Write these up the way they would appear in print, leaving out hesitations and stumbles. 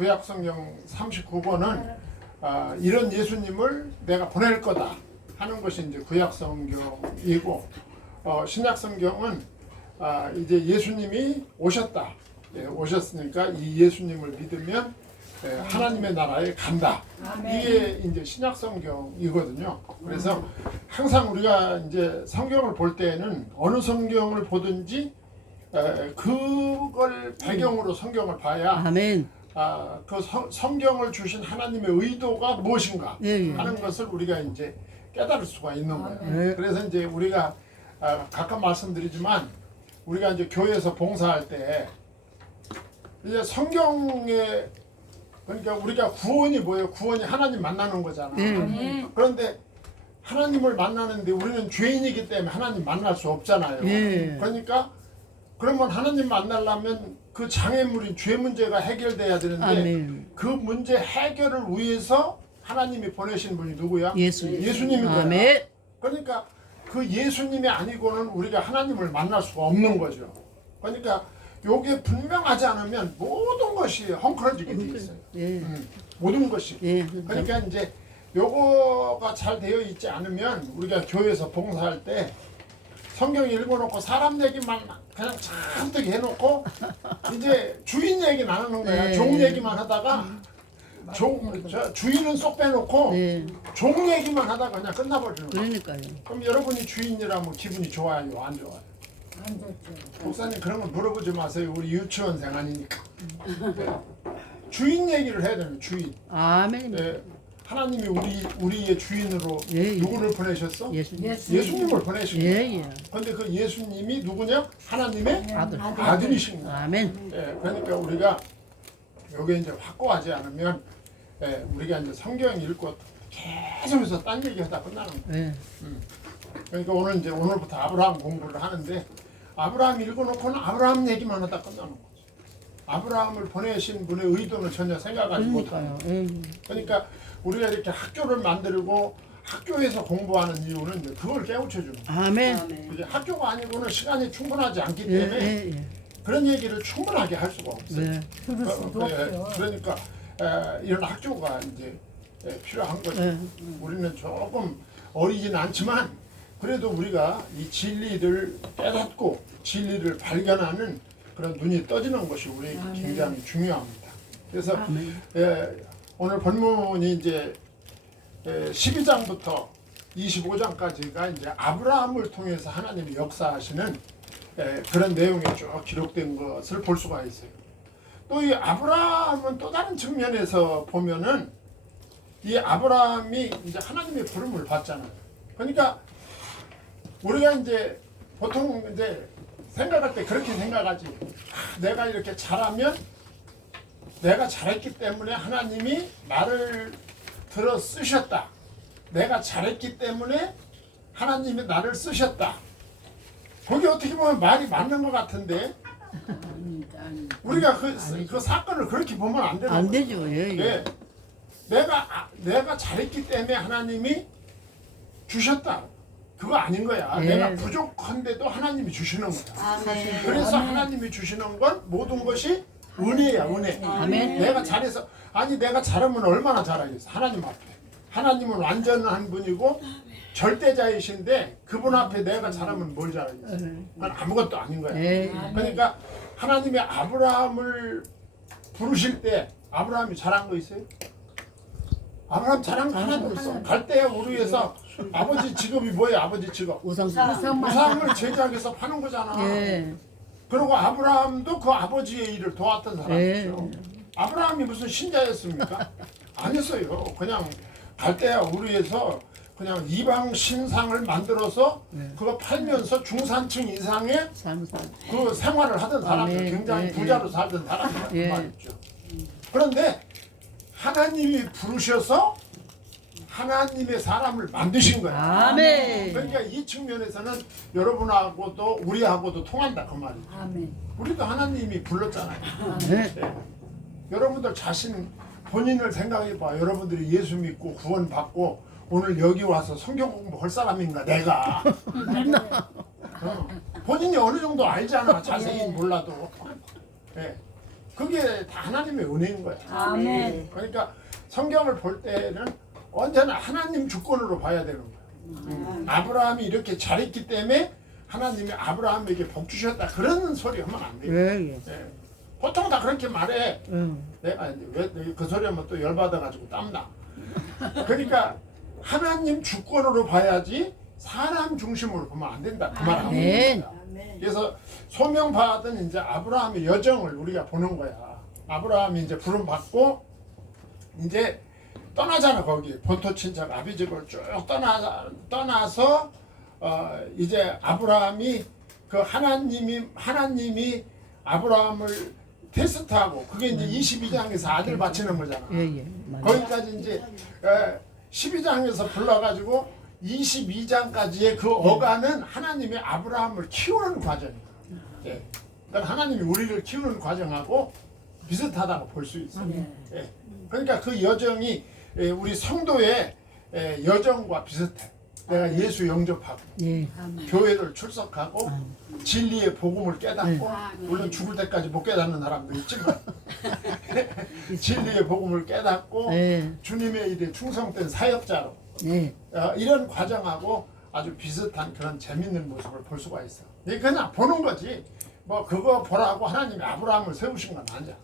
구약성경 39권은 이런 예수님을 내가 보낼 거다 하는 것이 이제 구약성경이고, 신약성경은 이제 예수님이 오셨다. 오셨으니까 이 예수님을 믿으면 하나님의 나라에 간다. 이게 이제 신약성경이거든요. 그래서 항상 우리가 이제 성경을 볼 때는 어느 성경을 보든지 그걸 배경으로 성경을 봐야 아멘. 그 성경을 주신 하나님의 의도가 무엇인가 하는 것을 우리가 이제 깨달을 수가 있는 거예요. 그래서 이제 우리가 각각 말씀드리지만 우리가 이제 교회에서 봉사할 때 이제 성경에, 그러니까 우리가 구원이 뭐예요? 구원이 하나님 만나는 거잖아. 그런데 하나님을 만나는데 우리는 죄인이기 때문에 하나님 만날 수 없잖아요. 그러니까 그러면 하나님 만나려면 그 장애물인 죄 문제가 해결돼야 되는데 아멘. 그 문제 해결을 위해서 하나님이 보내신 분이 누구야? 예수님. 예수님인 거야. 아멘. 그러니까 그 예수님이 아니고는 우리가 하나님을 만날 수가 없는 거죠. 그러니까 요게 분명하지 않으면 모든 것이 헝클어지게 돼 있어요. 모든 것이. 그러니까 이제 요거가 잘 되어 있지 않으면 우리가 교회에서 봉사할 때 성경 읽어놓고 사람 얘기만 그냥 잔뜩 해놓고 이제 주인 얘기는 안 하는 거야. 종 얘기만 하다가 주인은 쏙 빼놓고 종 얘기만 하다가 그냥 끝나버리는 거야. 그러니까요. 그럼 여러분이 주인이라면 기분이 좋아요, 안 좋아요? 안 좋죠. 목사님 그런 거 물어보지 마세요. 우리 유치원생 아니니까. 주인 얘기를 해야 되는 주인. 아멘. 하나님이 우리의 주인으로 누구를 보내셨어? 예수님을 보내신 거예요. 그런데 그 예수님이 누구냐? 하나님의 아들이신 거예요. 아멘. 그러니까 우리가 여기 이제 확고하지 않으면 우리가 이제 성경 읽고 계속해서 딴 얘기하다 끝나는 거예요. 그러니까 오늘부터 아브라함 공부를 하는데 아브라함 읽어놓고는 아브라함 얘기만 하다 끝나는 거죠. 아브라함을 보내신 분의 의도는 전혀 생각하지 못하는 거예요. 그러니까 우리가 이렇게 학교를 만들고 학교에서 공부하는 이유는 이제 그걸 깨우쳐주는 거예요. 아멘. 이제 학교가 아니고는 시간이 충분하지 않기 때문에 그런 얘기를 충분하게 할 수가 없어요. 들을 수도 없죠. 그러니까 이런 학교가 이제 필요한 거죠. 우리는 조금 어리진 않지만 그래도 우리가 이 진리를 깨닫고 진리를 발견하는 그런 눈이 떠지는 것이 우리에게 굉장히 중요합니다. 그래서 오늘 본문이 이제 12장부터 25장까지가 이제 아브라함을 통해서 하나님이 역사하시는 그런 내용이 쭉 기록된 것을 볼 수가 있어요. 또 이 아브라함은 또 다른 측면에서 보면은 이 아브라함이 이제 하나님의 부름을 받잖아요. 그러니까 우리가 이제 보통 이제 생각할 때 그렇게 생각하지. 내가 이렇게 잘하면 내가 잘했기 때문에 하나님이 나를 들어 쓰셨다. 내가 잘했기 때문에 하나님이 나를 쓰셨다. 그게 어떻게 보면 말이 맞는 것 같은데 우리가 그 사건을 그렇게 보면 안 되는 안 거예요. 되죠. 내가 잘했기 때문에 하나님이 주셨다. 그거 아닌 거야. 내가 부족한데도 하나님이 주시는 거야. 그래서 하나님이 주시는 건 모든 것이 은혜야, 은혜. 내가 잘해서 내가 잘하면 얼마나 잘하겠어. 하나님 앞에. 하나님은 완전한 분이고 절대자이신데 그분 앞에 내가 잘하면 뭘 잘하겠어. 그건 아무것도 아닌 거야. 그러니까 하나님이 아브라함을 부르실 때 아브라함이 잘한 거 있어요? 아브라함 잘한 거 하나도 없어. 갈대아 우르에서 아버지 직업이 뭐예요? 아버지 직업. 우상을 제작해서 파는 거잖아. 그리고 아브라함도 그 아버지의 일을 도왔던 사람이죠. 아브라함이 무슨 신자였습니까? 아니었어요. 그냥 갈대아 우르에서 그냥 이방 신상을 만들어서 그거 팔면서 중산층 이상의 그 생활을 하던 사람들, 굉장히 부자로 살던 사람들 말이죠. 그런데 하나님이 부르셔서 하나님의 사람을 만드신 거예요. 아멘. 그러니까 이 측면에서는 여러분하고도 우리하고도 통한다 그 말이죠. 우리도 하나님이 불렀잖아요. 여러분들 자신 본인을 생각해봐. 여러분들이 예수 믿고 구원받고 오늘 여기 와서 성경 공부할 사람인가 내가. 본인이 어느 정도 알잖아. 자세히 몰라도. 그게 다 하나님의 은혜인 거야. 아멘. 그러니까 성경을 볼 때는 언제나 하나님 주권으로 봐야 되는 거야. 아브라함이 이렇게 잘했기 때문에 하나님이 아브라함에게 복 주셨다 그런 소리 하면 안 돼요. 예, 예. 보통 다 그렇게 말해. 응. 내가 이제 왜 그 소리 하면 또 열받아가지고 땀나. 그러니까 하나님 주권으로 봐야지 사람 중심으로 보면 안 된다. 그 말 하는 아멘. 거야. 그래서 소명받은 이제 아브라함의 여정을 우리가 보는 거야. 아브라함이 이제 부름 받고 이제 떠나잖아. 거기 본토 친척 아비집을 쭉 떠나서 이제 아브라함이 그 하나님이 아브라함을 테스트하고 그게 이제 22장에서 아들 바치는 거잖아. 예, 예. 맞아요. 거기까지 이제 12장에서 불러가지고 22장까지의 그 어간은 하나님이 아브라함을 키우는 과정이에요. 예. 그러니까 하나님이 우리를 키우는 과정하고 비슷하다고 볼 수 있어요. 예. 그러니까 그 여정이 우리 성도의 여정과 비슷해. 내가 예수 영접하고 예. 교회를 출석하고 진리의 복음을 깨닫고 물론 죽을 때까지 못 깨닫는 사람도 있지만 진리의 복음을 깨닫고 예. 주님의 일에 충성된 사역자로 예. 이런 과정하고 아주 비슷한 그런 재밌는 모습을 볼 수가 있어. 이게 그냥 보는 거지. 뭐 그거 보라고 하나님이 아브라함을 세우신 건 아니야.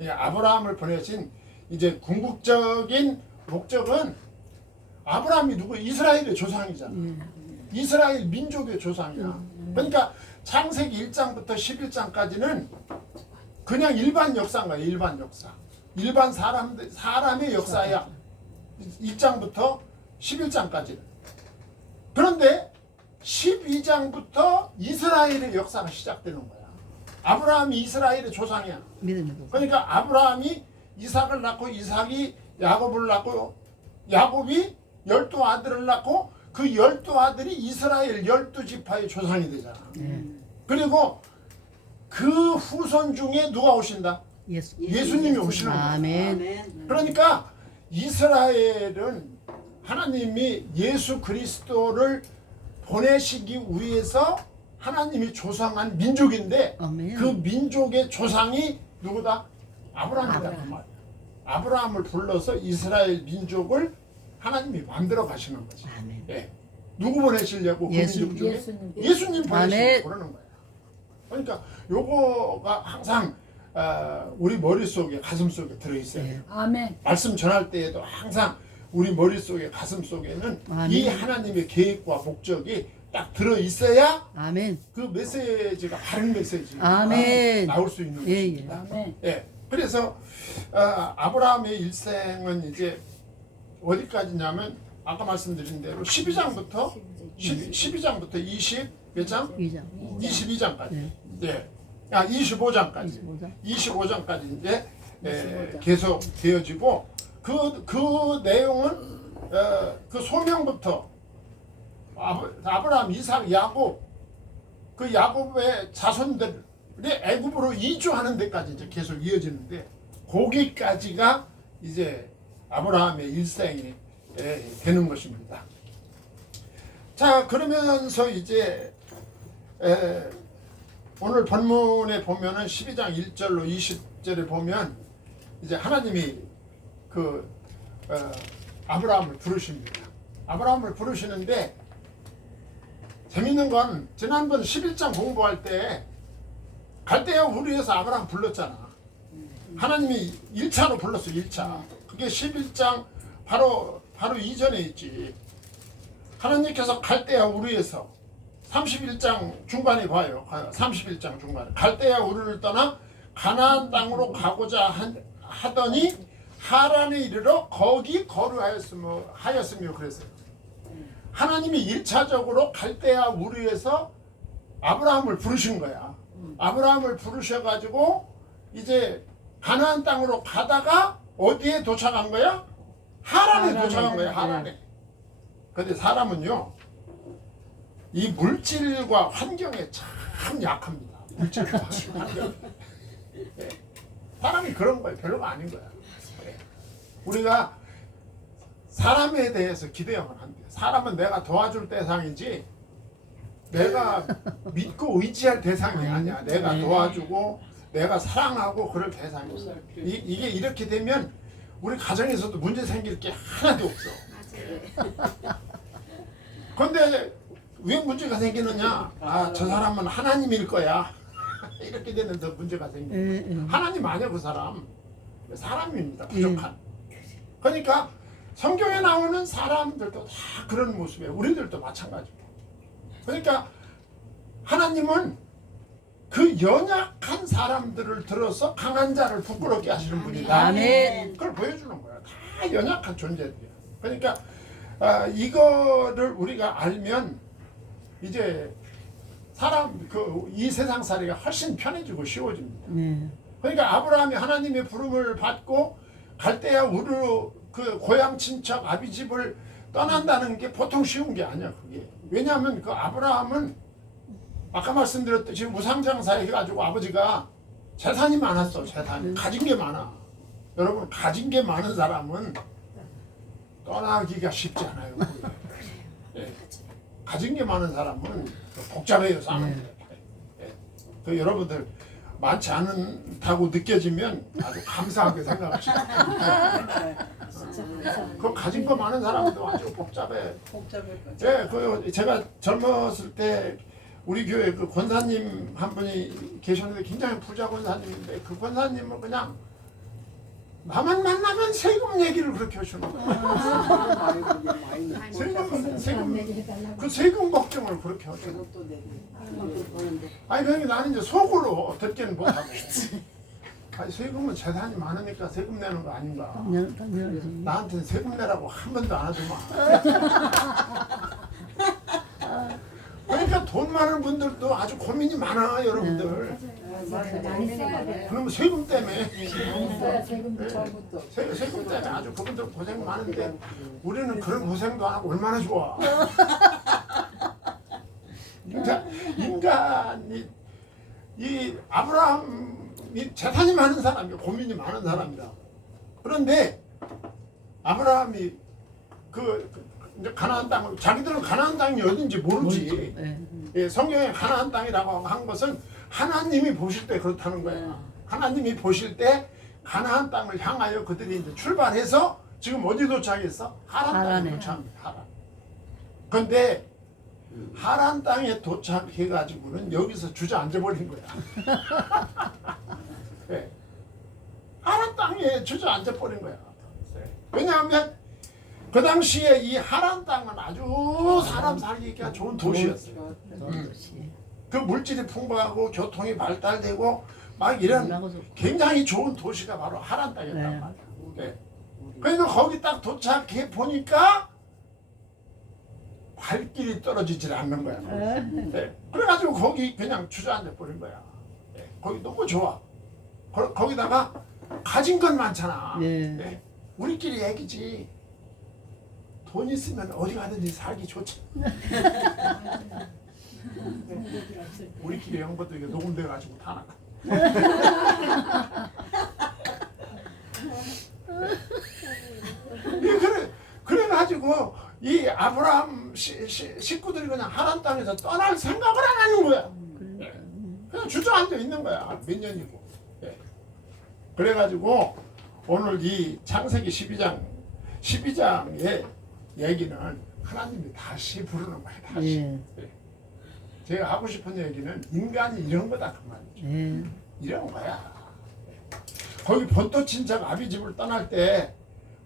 이 아브라함을 보내신 이제 궁극적인 목적은 아브라함이 누구? 이스라엘의 조상이잖아. 이스라엘 민족의 조상이야. 그러니까 창세기 1장부터 11장까지는 그냥 일반 역사인 거야. 일반 역사. 일반 사람의 역사야. 1장부터 11장까지는. 그런데 12장부터 이스라엘의 역사가 시작되는 거야. 아브라함이 이스라엘의 조상이야. 믿음으로. 그러니까 아브라함이 이삭을 낳고 이삭이 야곱을 낳고 야곱이 12아들을 낳고 그 12아들이 이스라엘 12지파의 조상이 되잖아. 그리고 그 후손 중에 누가 오신다? 예수님이 오시는 거야. 아멘. 그러니까 이스라엘은 하나님이 예수 그리스도를 보내시기 위해서 하나님이 조상한 민족인데 아멘. 그 민족의 조상이 누구다? 아브라함이다. 그 말이야. 아브라함을 불러서 이스라엘 민족을 하나님이 만들어 가시는 거지. 아멘. 예. 누구 보내시려고 그 예수. 민족 중에? 예수님. 예수님 보내시려고 아멘. 그러는 거야. 그러니까 요거가 항상 우리 머릿속에 가슴속에 들어있어요. 예. 아멘. 말씀 전할 때에도 항상 우리 머릿속에 가슴속에는 아멘. 이 하나님의 계획과 목적이 딱 들어있어야 아멘. 그 메시지가 바른 메시지가 아멘. 나올 수 있는 예, 예. 것입니다. 아멘. 예. 그래서 아브라함의 일생은 이제 어디까지냐면 아까 말씀드린 대로 12장부터 12장부터 20 몇 장? 2장. 22장까지. 네. 예. 25장까지. 25장. 25장까지 이제 계속 되어지고 그 내용은 그 소명부터 아브라함, 이삭, 야곱 그 야곱의 자손들이 애굽으로 이주하는 데까지 이제 계속 이어지는데 거기까지가 이제 아브라함의 일생이 되는 것입니다. 자, 그러면서 이제 오늘 본문에 보면은 12장 1절로 20절에 보면 이제 하나님이 그 아브라함을 부르십니다. 아브라함을 부르시는데 재밌는 건 지난번 11장 공부할 때 갈대아 우르에서 아브라함 불렀잖아. 하나님이 1차로 불렀어. 1차. 그게 11장 바로 이전에 있지. 하나님께서 갈대아 우르에서 31장 중반에 봐요. 31장 중반에 갈대아 우르를 떠나 가나안 땅으로 가고자 하더니 하란에 이르러 거기 거류하였으며 그랬어요. 하나님이 1차적으로 갈대아 우르에서 아브라함을 부르신 거야. 아브라함을 부르셔가지고 이제 가나안 땅으로 가다가 어디에 도착한 거야? 하란에 도착한 거야. 하란에. 근데 사람은요 이 물질과 환경에 참 약합니다. 물질과 환경. 네. 사람이 그런 거예요. 별로가 아닌 거야. 네. 우리가 사람에 대해서 기대하면 안 돼. 사람은 내가 도와줄 대상이지 내가 믿고 의지할 대상이 아니야. 내가 도와주고 내가 사랑하고 그럴 대상이 없어. 이게 이렇게 되면 우리 가정에서도 문제 생길 게 하나도 없어. 그런데 왜 문제가 생기느냐? 아, 저 사람은 하나님일 거야. 이렇게 되는 더 문제가 생겨. 하나님 아니야 그 사람. 사람입니다. 부족한. 그러니까 성경에 나오는 사람들도 다 그런 모습이에요. 우리들도 마찬가지고. 그러니까 하나님은 그 연약한 사람들을 들어서 강한 자를 부끄럽게 하시는 분이다. 아멘. 그걸 보여주는 거야. 다 연약한 존재들이야. 그러니까 이거를 우리가 알면 이제 사람 이 세상 살이가 훨씬 편해지고 쉬워집니다. 그러니까 아브라함이 하나님의 부름을 받고 갈대아 우르 그 고향 친척 아비집을 떠난다는 게 보통 쉬운 게 아니야. 그게 왜냐하면 그 아브라함은 아까 말씀드렸듯이 무상장사에 해가지고 아버지가 재산이 많았어. 재산이 가진 게 많아. 여러분 가진 게 많은 사람은 떠나기가 쉽지 않아요. 예. 가진 게 많은 사람은 복잡해요. 사는 게. 예. 그 여러분들 많지 않다고 느껴지면 아주 감사하게 생각하시고 그 가진 거 많은 사람도 아주 복잡해. 예, 그 제가 젊었을 때 우리 교회 그 권사님 한 분이 계셨는데 굉장히 부자 권사님인데 그 권사님은 그냥 나만 만나면 세금 얘기를 그렇게 하시는 거예요. 그 세금 걱정을 그렇게 하시는 거예요. 아니 그러니까 나는 이제 속으로 듣지는 못하고 아니 세금은 재산이 많으니까 세금 내는 거 아닌가. 나한테는 세금 내라고 한 번도 안 하더만. 그러니까 돈 많은 분들도 아주 고민이 많아 여러분들. 그러면 세금 때문에 세금 때문에 아주 그분들 고생 많은데 우리는 그런 고생도 안 하고 얼마나 좋아. 그러니까 인간이 이 아브라함이 재산이 많은 사람이야. 고민이 많은 사람이다. 그런데 아브라함이 이제 가나안 땅을 자기들은 가나안 땅이 어딘지 모르지. 예, 성경에 가나안 땅이라고 한 것은 하나님이 보실 때 그렇다는 거야. 하나님이 보실 때 가나안 땅을 향하여 그들이 이제 출발해서 지금 어디 도착했어? 하란 땅에 도착합니다. 하란. 그런데 하란 땅에 도착해가지고는 여기서 주저앉아 버린 거야. 네. 하란 땅에 주저앉아 버린 거야. 네. 왜냐하면 그 당시에 이 하란 땅은 아주 사람 살기가 좋은 도시였어요. 그 물질이 풍부하고 교통이 발달되고 막 이런 굉장히 좋은 도시가 바로 하란 땅이었단 말이야. 네. 그러니까 거기 딱 도착해 보니까 발길이 떨어지질 않는 거야. 네. 그래가지고 거기 그냥 주저앉아 버린 거야. 네. 거기 너무 좋아. 거기다가 가진 건 많잖아. 네. 우리끼리 얘기지. 돈 있으면 어디 가든지 살기 좋지. 우리끼리 한 것도 이게 녹음돼가지고 다 나가. 그래가지고 이 아브라함 식구들이 그냥 하란 땅에서 떠날 생각을 안 하는 거야. 그냥 주저앉아 있는 거야. 몇 년이고. 그래가지고 오늘 이 창세기 12장의 얘기는 하나님이 다시 부르는 거야. 다시. 제가 하고 싶은 얘기는 인간이 이런 거다 그 말이죠. 이런 거야. 거기 본토 친척 아비집을 떠날 때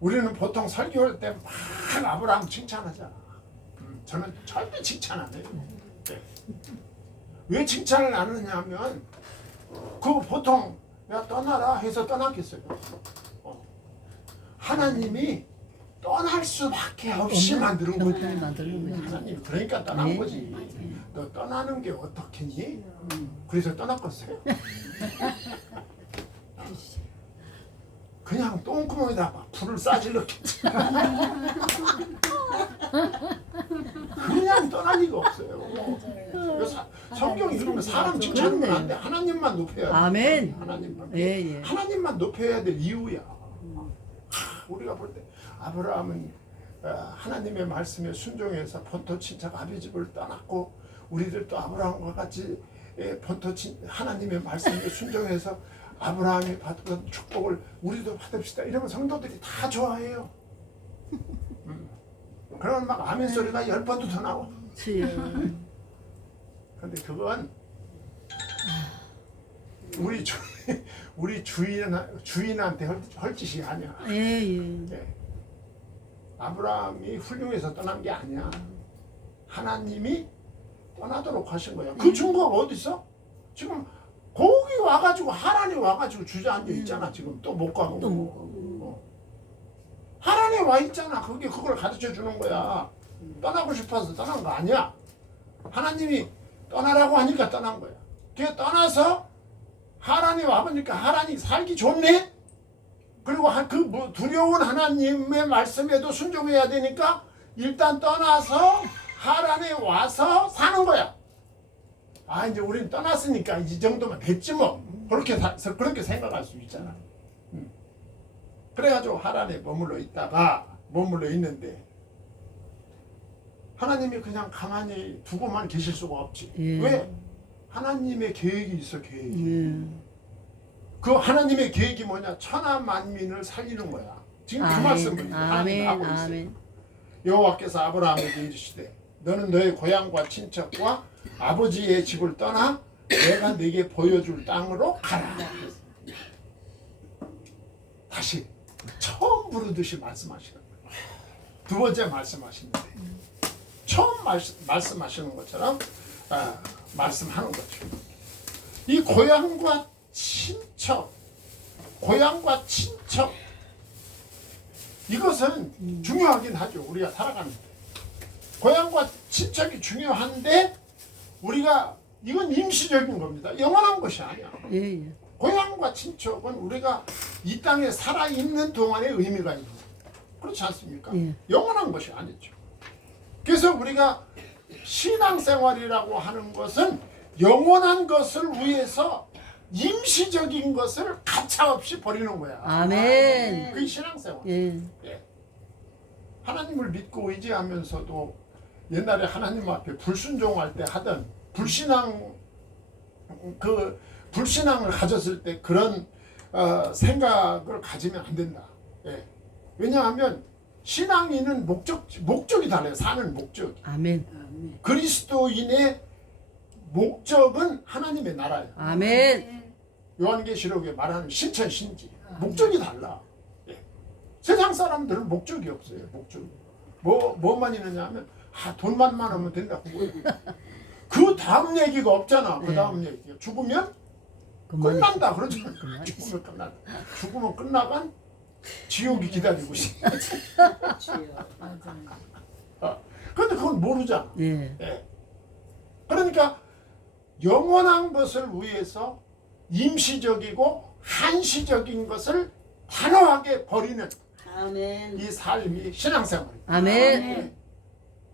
우리는 보통 설교할 때 막 아브라함 칭찬하잖아. 저는 절대 칭찬 안 해요. 왜 칭찬을 안 하냐면 그거 보통 야 떠나라 해서 떠났겠어요. 하나님이 떠날 수밖에 없이 만드는 거지. 하나님 그러니까 떠난 거지. 너 떠나는 게 어떻겠니? 그래서 떠났겠어요? 그냥 똥구멍에다 막 불을 싸질렀겠지. 그냥 떠날 리가 없어요. 성경이 그러면 사람 칭찬하면 안 돼. 하나님만 높여야 돼. 아멘. 하나님만. 예. 하나님만 높여야 될 이유야. 우리가 볼 때 아브라함은 하나님의 말씀에 순종해서 본토 친척 아비집을 떠났고 우리들도 아브라함과 같이 본토 하나님의 말씀에 순종해서 아브라함이 받던 축복을 우리도 받읍시다. 이러면 성도들이 다 좋아해요. 그러면 막 아멘 소리가 10번도 더 나와. 주여. 근데 그건 우리 주인한테 할 짓이 아니야. 예. 예. 아브라함이 훌륭해서 떠난 게 아니야. 하나님이 떠나도록 하신 거야. 그 증거가 어디 있어? 지금 거기 와가지고 하란에 와가지고 주저앉아 있잖아. 지금 또 못 가고. 또 못 가고. 하란에 와 있잖아. 그걸 가르쳐 주는 거야. 떠나고 싶어서 떠난 거 아니야. 하나님이 떠나라고 하니까 떠난 거야. 걔 떠나서 하란에 와보니까 하란이 살기 좋네. 그리고 그 두려운 하나님의 말씀에도 순종해야 되니까 일단 떠나서 하란에 와서 사는 거야. 아, 이제 우린 떠났으니까 이 정도면 됐지 뭐. 그렇게 생각할 수 있잖아. 그래가지고 하란에 머물러 있는데 하나님이 그냥 가만히 두고만 계실 수가 없지. 예. 왜? 하나님의 계획이 있어, 계획이. 그 하나님의 계획이 뭐냐? 천하 만민을 살리는 거야. 지금 그 말씀을 하나님 하고 있어요. 여호와께서 아브라함에게 이르시되 너는 너의 고향과 친척과 아버지의 집을 떠나 내가 네게 보여줄 땅으로 가라. 다시 처음 부르듯이 말씀하시는 거예요. 두 번째 말씀하시는데 처음 말씀하시는 것처럼 말씀하는 거죠. 이 고향과 친척 이것은 중요하긴 하죠. 우리가 살아가는데 고향과 친척이 중요한데 우리가 이건 임시적인 겁니다. 영원한 것이 아니야. 예. 고향과 친척은 우리가 이 땅에 살아있는 동안의 의미가 있는 거예요. 그렇지 않습니까? 예. 영원한 것이 아니죠. 그래서 우리가 신앙생활이라고 하는 것은 영원한 것을 위해서 임시적인 것을 가차없이 버리는 거야. 아멘. 그게 신앙생활. 예. 하나님을 믿고 의지하면서도 옛날에 하나님 앞에 불순종할 때 하던 불신앙을 가졌을 때 그런 생각을 가지면 안 된다. 예. 왜냐하면 신앙인은 목적이 달라요. 사는 목적이. 아멘. 그리스도인의 목적은 하나님의 나라예요. 아멘. 요한계시록에 말하는 신천신지 목적이 달라. 예. 세상 사람들은 목적이 없어요. 목적이 뭐만 있느냐 하면 돈만 많으면 된다고. 그 다음 얘기가 없잖아. 그 다음 얘기가 죽으면 끝난다 그러잖아. 죽으면 끝난다. 죽으면 끝나간 지옥이 기다리고 있어. 그런데 그건 모르잖아. 예. 예. 그러니까 영원한 것을 위해서 임시적이고 한시적인 것을 단호하게 버리는 아멘. 이 삶이 신앙생활입니다. 아멘.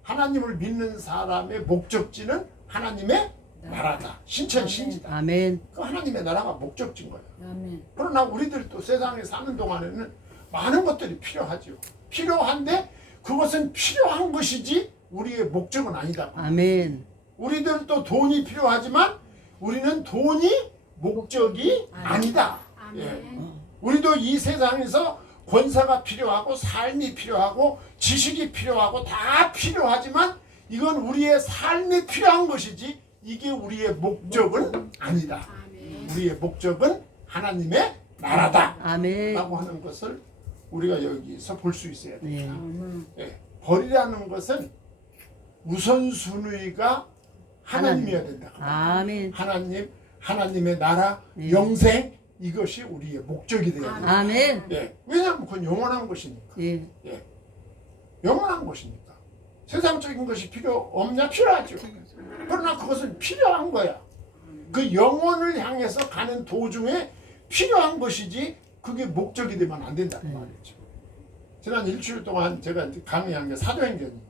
하나님을 믿는 사람의 목적지는 하나님의 나라다. 신천신지다. 아멘. 그 하나님의 나라가 목적지인 거예요. 아멘. 그러나 우리들도 세상에 사는 동안에는 많은 것들이 필요하죠. 필요한데 그것은 필요한 것이지 우리의 목적은 아니다. 아멘. 우리들도 돈이 필요하지만 우리는 돈이 목적이 아니다. 예. 우리도 이 세상에서 권사가 필요하고 삶이 필요하고 지식이 필요하고 다 필요하지만 이건 우리의 삶에 필요한 것이지 이게 우리의 목적은 아니다. 우리의 목적은 하나님의 나라다. 아멘. 라고 하는 것을 우리가 여기서 볼 수 있어야 됩니다. 네. 예. 벌이라는 것은 우선순위가 하나님이어야 된다. 아멘. 하나님의 나라, 영생 이것이 우리의 목적이 되어야 된다. 아멘. 예. 왜냐하면 그건 영원한 것이니까. 예. 예. 영원한 것이니까. 세상적인 것이 필요 없냐? 필요하죠. 그러나 그것은 필요한 거야. 그 영혼을 향해서 가는 도중에 필요한 것이지 그게 목적이 되면 안 된다는 말이죠. 지난 일주일 동안 제가 강의한 게 사도행전입니다.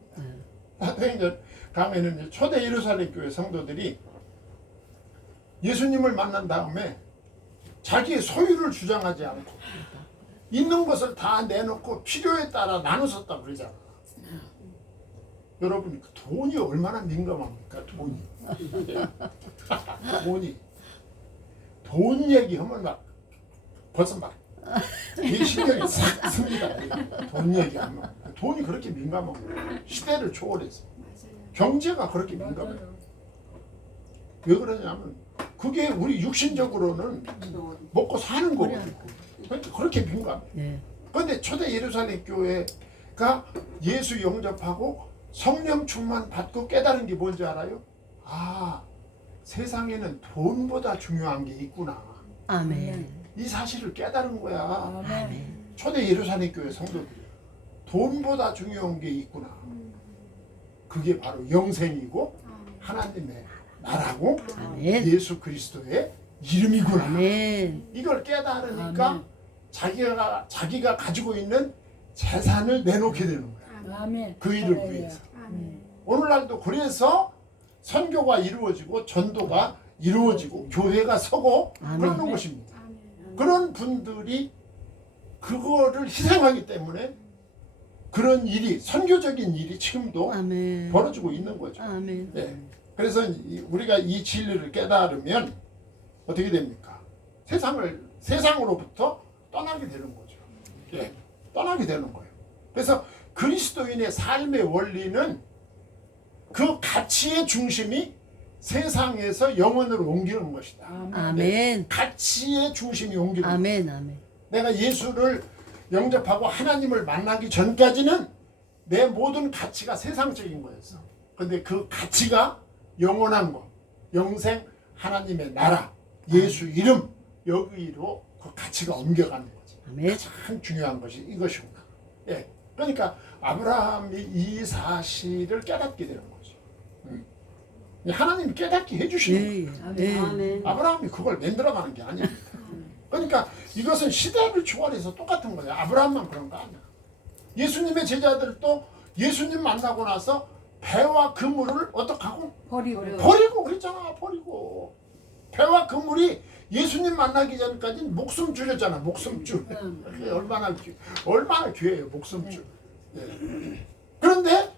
사도행전 강의는 초대 예루살렘 교회 성도들이 예수님을 만난 다음에 자기의 소유를 주장하지 않고 있는 것을 다 내놓고 필요에 따라 나누었다 그러잖아. 여러분 돈이 얼마나 민감합니까? 돈이. 돈 얘기하면 막 벌써 막 이 신경이 싹 씁니다. 돈 얘기하면 돈이 그렇게 민감한 거예요. 시대를 초월해서 경제가 그렇게 민감해요. 왜 그러냐면 그게 우리 육신적으로는 먹고 사는 거거든요. 그러니까 그렇게 민감해. 네. 그런데 초대 예루살렘 교회가 예수 영접하고 성령 충만 받고 깨달은 게 뭔지 알아요? 아, 세상에는 돈보다 중요한 게 있구나. 아멘. 이 사실을 깨달은 거야. 아멘. 초대 예루살렘 교회 성도들이 돈보다 중요한 게 있구나. 그게 바로 영생이고 하나님의 나라고 아멘. 예수 그리스도의 이름이구나. 아멘. 이걸 깨달으니까 아멘. 자기가 가지고 있는 재산을 내놓게 되는 거야. 아멘. 그 일을 할렐루야. 위해서. 아멘. 오늘날도 그래서 선교가 이루어지고 전도가 이루어지고 교회가 서고 아멘. 그러는 것입니다. 그런 분들이 그거를 희생하기 때문에 그런 일이 선교적인 일이 지금도 아멘. 벌어지고 있는 거죠. 아멘. 네. 그래서 우리가 이 진리를 깨달으면 어떻게 됩니까? 세상으로부터 떠나게 되는 거죠. 예, 떠나게 되는 거예요. 그래서 그리스도인의 삶의 원리는 그 가치의 중심이 세상에서 영원으로 옮기는 것이다. 아멘. 가치의 중심이 옮기는 거예요. 아멘. 아멘. 내가 예수를 영접하고 하나님을 만나기 전까지는 내 모든 가치가 세상적인 거였어. 근데 그 가치가 영원한 거, 영생, 하나님의 나라, 예수 이름 여기로 그 가치가 옮겨가는 거지. 아멘. 가장 중요한 것이 이것이구나. 예, 그러니까 아브라함이 이 사실을 깨닫게 되는 거죠. 하나님이 깨닫게 해주시는 거예요. 네. 네. 아멘. 아브라함이 그걸 만들어가는 게 아닙니다. 그러니까 이것은 시대를 초월해서 똑같은 거예요. 아브라함만 그런 거 아니야. 예수님의 제자들도 예수님 만나고 나서 배와 그물을 어떻게 하고? 버리고 그랬잖아. 버리고. 배와 그물이 예수님 만나기 전까지는 목숨줄이었잖아. 목숨줄. 그게 얼마나 귀해요. 목숨줄. 예. 그런데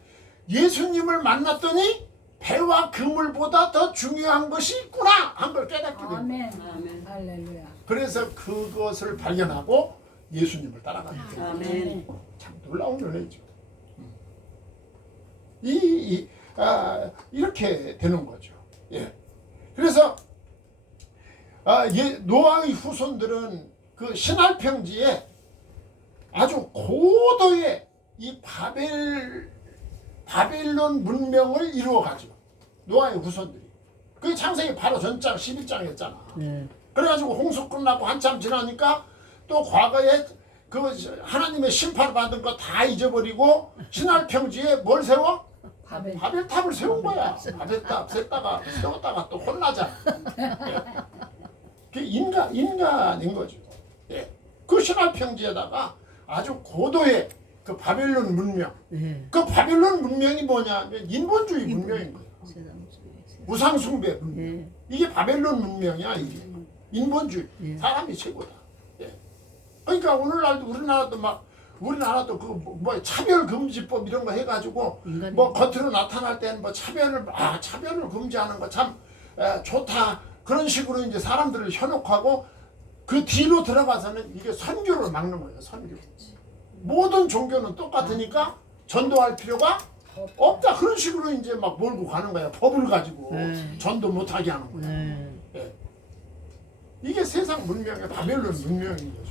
예수님을 만났더니 배와 그물보다 더 중요한 것이 있구나 한 걸 깨닫게 됩니다. 아멘. 아멘. 할렐루야. 그래서 그것을 발견하고 예수님을 따라가게 됩니다. 아멘. 참 놀라운 은혜죠. 이렇게 되는 거죠. 예. 그래서 노아의 후손들은 그 신할 평지에 아주 고도의 이 바벨론 문명을 이루어가죠. 노아의 후손들이. 그게 창세기 바로 전장 11장이었잖아. 네. 그래가지고 홍수 끝나고 한참 지나니까 또 과거에 그 하나님의 심판을 받은 거 다 잊어버리고 신할 평지에 뭘 세워? 바벨탑을 세운 거야. 바벨탑 세웠다가 또 혼나잖아. 예. 그게 인간인 거죠. 예. 그 신할 평지에다가 아주 고도의 그 바벨론 문명. 네. 그 바벨론 문명이 뭐냐면 인본주의 문명인 거예요. 우상숭배 문명. 네. 이게 바벨론 문명이야. 이게 인본주의. 예. 사람이 최고다. 예. 그러니까 오늘날도 우리나라도 그 뭐 차별금지법 이런 거 해가지고 인간이- 뭐 겉으로 나타날 때는 뭐 차별을 금지하는 거 참 좋다. 그런 식으로 이제 사람들을 현혹하고 그 뒤로 들어가서는 이게 선교를 막는 거예요. 선교. 모든 종교는 똑같으니까 전도할 필요가 없다. 그런 식으로 이제 막 몰고 가는 거야. 법을 가지고 네. 전도 못하게 하는 거야. 네. 예. 이게 세상 문명의 바벨론 문명인 거죠.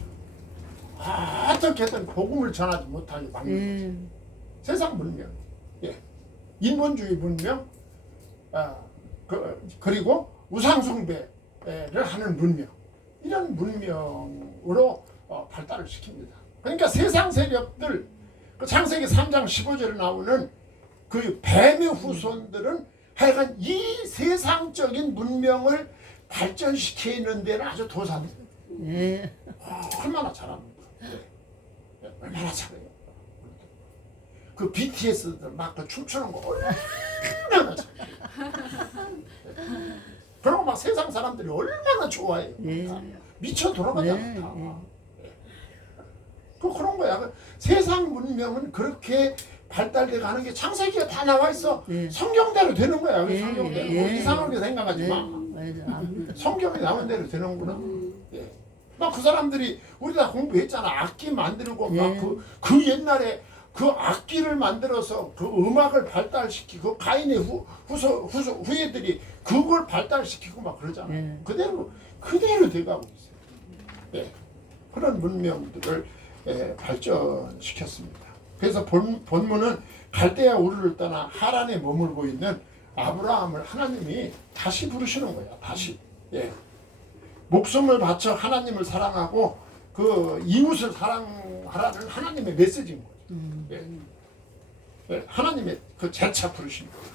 어떻게든 복음을 전하지 못하게 막는 거죠. 네. 세상 문명. 예. 인본주의 문명, 그리고 우상숭배를 하는 문명. 이런 문명으로 발달을 시킵니다. 그러니까 세상 세력들, 그 창세기 3장 15절에 나오는 그 뱀의 후손들은 하여간 이 세상적인 문명을 발전시키는 데는 아주 도사들. 네. 얼마나 잘합니까? 예. 얼마나 잘해요. 그 BTS들 막 그 춤추는 거 얼마나 잘해요. 그런 거 막 세상 사람들이 얼마나 좋아해요. 네. 미쳐 돌아가잖아. 네, 다. 네. 그런 거야. 세상 문명은 그렇게 발달돼 가는 게 창세기에 다 나와 있어. 네. 성경대로 되는 거야. 예, 성경대로. 예. 뭐 이상하게 생각하지 마. 맞아. 아멘. 성경에 나온 대로 되는구나. 예. 막 그 사람들이 우리 다 공부했잖아. 악기 만들고 예. 막 그 옛날에 그 악기를 만들어서 그 음악을 발달시키고 가인의 후예들이 그걸 발달시키고 막 그러잖아. 예. 그대로 돼가고 있어요. 예. 그런 문명들을 발전시켰습니다. 그래서 본문은 갈대아 우르를 떠나 하란에 머물고 있는 아브라함을 하나님이 다시 부르시는 거야. 다시. 예. 목숨을 바쳐 하나님을 사랑하고 그 이웃을 사랑하라는 하나님의 메시지인 거죠. 예. 예. 하나님의 그 재차 부르신 거예요.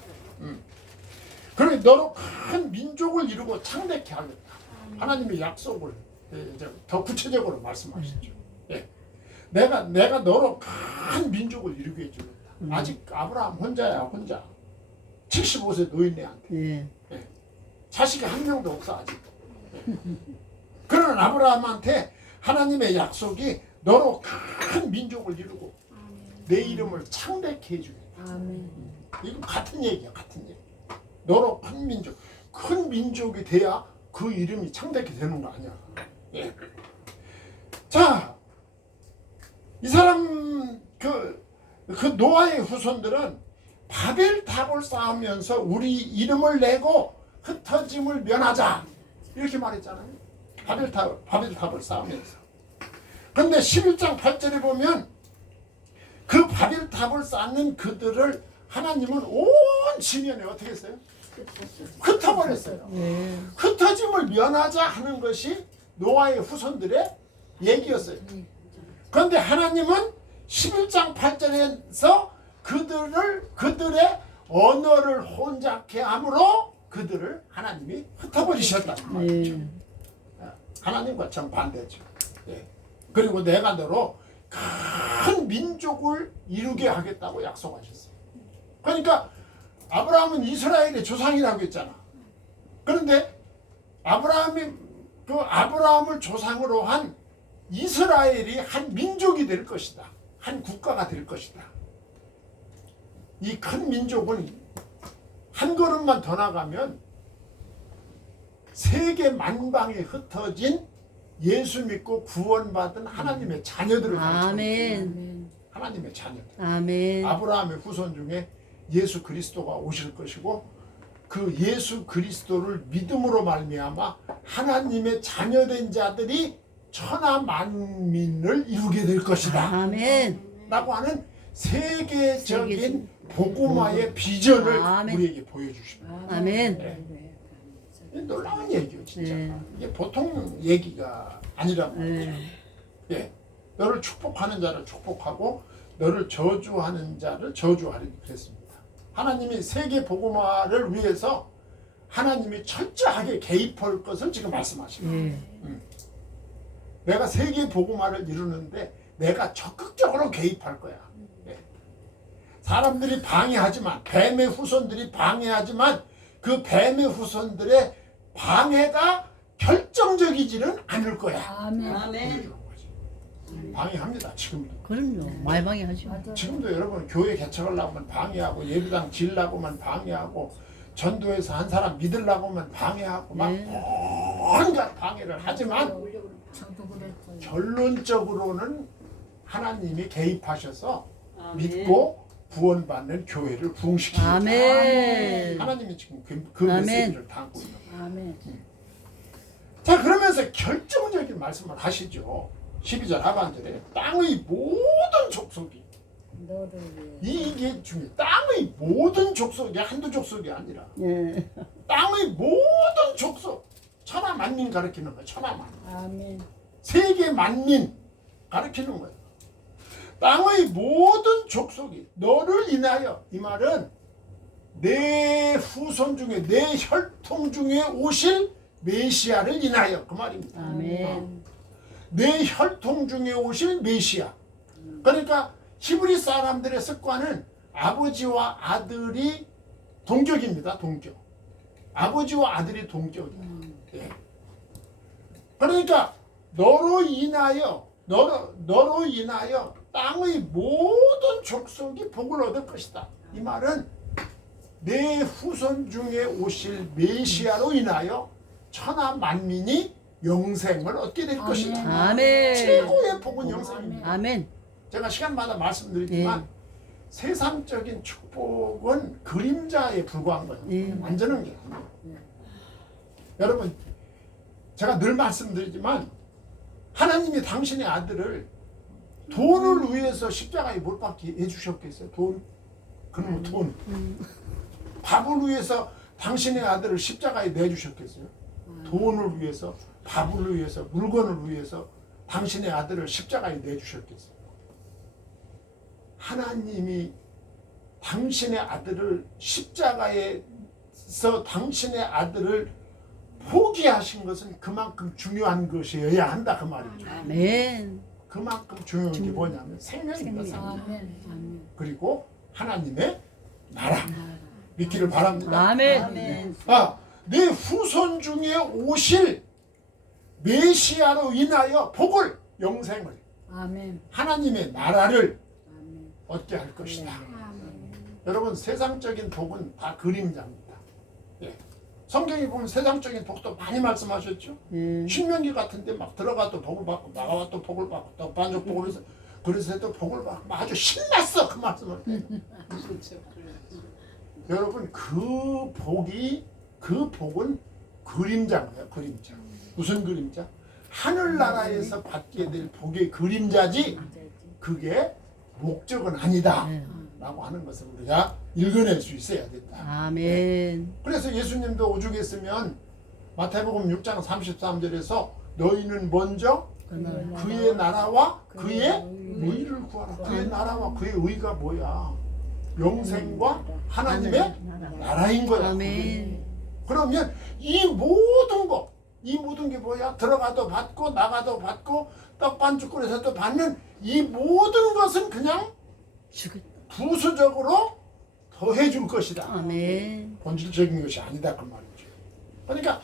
그러니 너로 큰 민족을 이루고 창대케 하겠다. 하나님의 약속을 이제 더 구체적으로 말씀하시죠. 예. 내가 너로 큰 민족을 이루게 해주겠다. 아직 아브라함 혼자야, 혼자. 75세 노인네한테. 예. 예. 자식이 한 명도 없어 아직. 예. 그러는 아브라함한테 하나님의 약속이 너로 큰 민족을 이루고 내 이름을 창대케 해주겠다. 아멘. 이거 같은 얘기야, 같은 얘기. 너로 큰 민족이 돼야 그 이름이 창대케 되는 거 아니야. 예. 자, 이 사람 그 노아의 후손들은 바벨탑을 쌓으면서 우리 이름을 내고 흩어짐을 면하자 이렇게 말했잖아요. 바벨탑을 쌓으면서. 근데 11장 8절에 보면 그 바벨탑을 쌓는 그들을 하나님은 온 지면에 어떻게 했어요? 흩어버렸어요. 예. 흩어짐을 면하자 하는 것이 노아의 후손들의 얘기였어요. 그런데 하나님은 11장 8절에서 그들의 언어를 혼잡케 함으로 그들을 하나님이 흩어버리셨다는 말이죠. 예. 하나님과 정반대죠. 예. 그리고 내가 너로 큰 민족을 이루게 하겠다고 약속하셨어요. 그러니까 아브라함은 이스라엘의 조상이라고 했잖아. 그런데 아브라함을 조상으로 한 이스라엘이 한 민족이 될 것이다. 한 국가가 될 것이다. 이 큰 민족은 한 걸음만 더 나가면 세계 만방에 흩어진 예수 믿고 구원받은 하나님의 자녀들을 아멘. 하나님의 자녀들. 아멘. 아브라함의 후손 중에 예수 그리스도가 오실 것이고 그 예수 그리스도를 믿음으로 말미암아 하나님의 자녀된 자들이 천하 만민을 이루게 될 것이다. 아멘. 라고 하는 세계적인 복음화의 비전을 아멘. 우리에게 보여주십니다. 아멘. 네. 놀라운 얘기요, 진짜. 네. 이게 보통 얘기가 아니란 말이죠. 네. 예. 너를 축복하는 자를 축복하고 너를 저주하는 자를 저주하리라 그랬습니다. 하나님이 세계 복음화를 위해서 하나님이 철저하게 개입할 것을 지금 말씀하십니다. 내가 세계 복음화를 이루는데 내가 적극적으로 개입할 거야. 예. 사람들이 방해하지만 뱀의 후손들이 방해하지만 그 뱀의 후손들의 방해가 결정적이지는 않을 거야. 아멘. 방해합니다. 지금도. 그럼요. 말방이 하죠. 맞아. 지금도 여러분 교회 개척하려고 하면 방해하고 예배당 지으려고 하면 방해하고 전도에서 한 사람 믿으려고 하면 방해하고 막 온갖 방해를 하지만 저도 그랬어요. 결론적으로는 하나님이 개입하셔서 믿고 구원받는 교회를 부흥시키는 아멘. 하나님이 지금 그 아멘. 메시지를 담고 있는 거예요. 아멘. 자, 그러면서 결정적인 말씀을 하시죠. 12절 하반절에 땅의 모든 족속이 너를 위해. 이게 중요해. 땅의 모든 족속이 한두 족속이 아니라 예. 땅의 모든 족속 천하 만민 가르치는 거야. 천하 만민. 아멘. 세계 만민 가르치는 거예요. 땅의 모든 족속이 너를 인하여, 이 말은 내 후손 중에 내 혈통 중에 오실 메시아를 인하여 그 말입니다. 아멘. 내 혈통 중에 오실 메시아. 그러니까 히브리 사람들의 습관은 아버지와 아들이 동격입니다. 동격. 아버지와 아들이 동격이야. 예. 그러니까 너로 인하여 땅의 모든 족속이 복을 얻을 것이다. 이 말은 내 후손 중에 오실 메시아로 인하여 천하 만민이 영생을 얻게 될 것이다. 아멘. 최고의 복은 영생입니다. 아멘. 제가 시간마다 말씀드리지만 세상적인 축복은 그림자에 불과한 거예요. 완전한 게 아니에요. 여러분, 제가 늘 말씀드리지만 하나님이 당신의 아들을 돈을 위해서 십자가에 못 박게 해주셨겠어요? 돈? 그놈의 돈. 밥을 위해서 당신의 아들을 십자가에 내주셨겠어요? 돈을 위해서, 밥을 위해서, 물건을 위해서 당신의 아들을 십자가에 내주셨겠어요? 하나님이 당신의 아들을 십자가에서 당신의 아들을 포기하신 것은 그만큼 중요한 것이어야 한다 그 말이죠. 아멘. 그만큼 중요한 게 뭐냐면 생명입니다. 생명. 아멘. 그리고 하나님의 나라 믿기를 바랍니다. 아멘. 내 후손 중에 오실 메시아로 인하여 복을, 영생을, 아멘. 하나님의 나라를 아멘. 얻게 할 것이다. 아멘. 여러분, 세상적인 복은 다 그림자입니다. 예. 성경에 보면 세상적인 복도 많이 말씀하셨죠. 신명기 같은데 막 들어가도 복을 받고 나가와 또 복을 받고 또 반죽 복을 해서 그래서 또 복을 받고 아주 신났어 그 말씀을. 여러분, 그 복은 그림자인 거예요. 그림자. 무슨 그림자? 하늘나라에서 받게 될 복의 그림자지 그게 목적은 아니다 라고 하는 것을 우리가 읽어낼 수 있어야 된다. 아멘. 그래서 예수님도 오죽했으면 마태복음 6장 33절에서 너희는 먼저 그의 나라와 그의 의를 구하라. 그의 나라와 그의 의가 뭐야? 영생과 하나님의 나라인 거야. 아멘. 그러면 이 모든 게 뭐야? 들어가도 받고 나가도 받고 떡 반죽 끓여서도 받는 이 모든 것은 그냥 부수적으로 더해줄 것이다. 아멘. 본질적인 것이 아니다 그 말이죠. 그러니까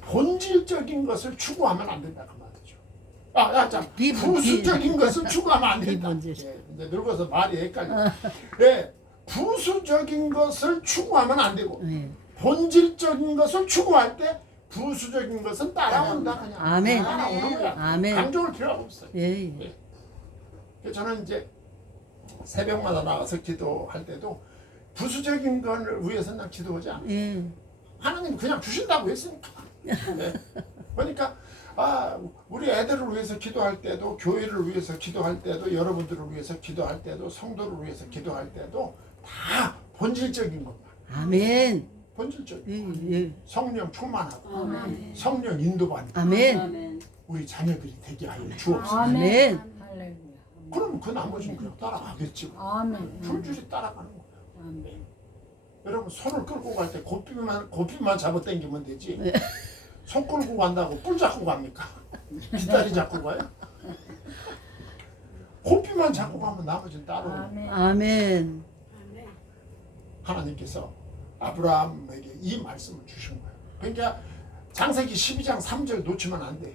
본질적인 것을 추구하면 안 된다 그 말이죠. 자, 부수적인 것을 추구하면 안 된다. 비본질. 예, 이제 늙어서 말이 헷갈려. 예, 부수적인 것을 추구하면 안 되고 본질적인 것을 추구할 때 부수적인 것은 따라온다 그냥. 아멘. 따라오는 거야. 아멘. 강조할 필요가 없어요. 예. 그래서 저는 이제 새벽마다 나가서 기도할 때도 부수적인 걸 위해서 난 기도하지 않아요. 하나님 그냥 주신다고 했으니까. 네. 그러니까 우리 애들을 위해서 기도할 때도, 교회를 위해서 기도할 때도, 여러분들을 위해서 기도할 때도, 성도를 위해서 기도할 때도 다 본질적인 것만. 아멘. 본질적인 것. 성령 충만하고 아멘. 성령 인도받는 아멘. 우리 자녀들이 되게 하여 주옵소서. 아멘. 할렐루야. 그럼 그 나머지는 그냥 따라가겠지. 아멘. 줄줄이 따라가는 거야. 아멘. 여러분, 손을 끌고 갈 때 고삐만 잡아 당기면 되지. 손 끌고 간다고 뿔 잡고 갑니까? 뒷다리 잡고 가요? 고삐만 잡고 가면 나머지는 따라오는 거예요. 아멘. 하나님께서 아브라함에게 이 말씀을 주신 거예요. 그러니까 창세기 12장 3절 놓치면 안 돼요.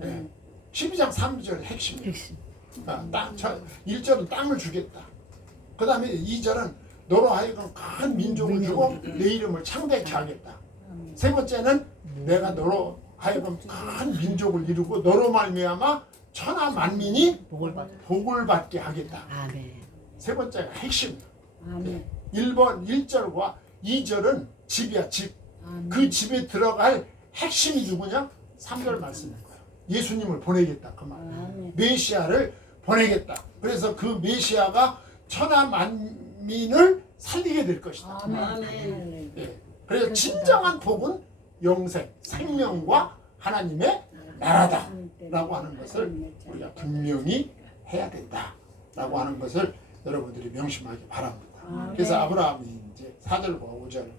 네. 12장 3절 핵심이에요. 1절은 땅을 주겠다. 그 다음에 2절은 너로 하여금 큰 민족을 주고 내 이름을 창대케 하겠다. 세 번째는 내가 너로 하여금 큰 민족을 이루고 너로 말미암아 천하 만민이 복을 받게 하겠다. 아멘. 세 번째가 핵심이에요. 아멘. 1번 1절과 2절은 집이야 집. 아멘. 그 집에 들어갈 핵심이 누구냐? 3절 말씀인 거예요. 예수님을 보내겠다 그 말. 아멘. 메시아를 보내겠다. 그래서 그 메시아가 천하 만민을 살리게 될 것이다. 아멘. 예. 그래서 진정한 복은 영생, 생명과 하나님의 나라다라고 하는 것을 우리가 분명히 해야 된다라고 하는 것을 여러분들이 명심하기 바랍니다. 그래서 아브라함이 이제 4절과 5절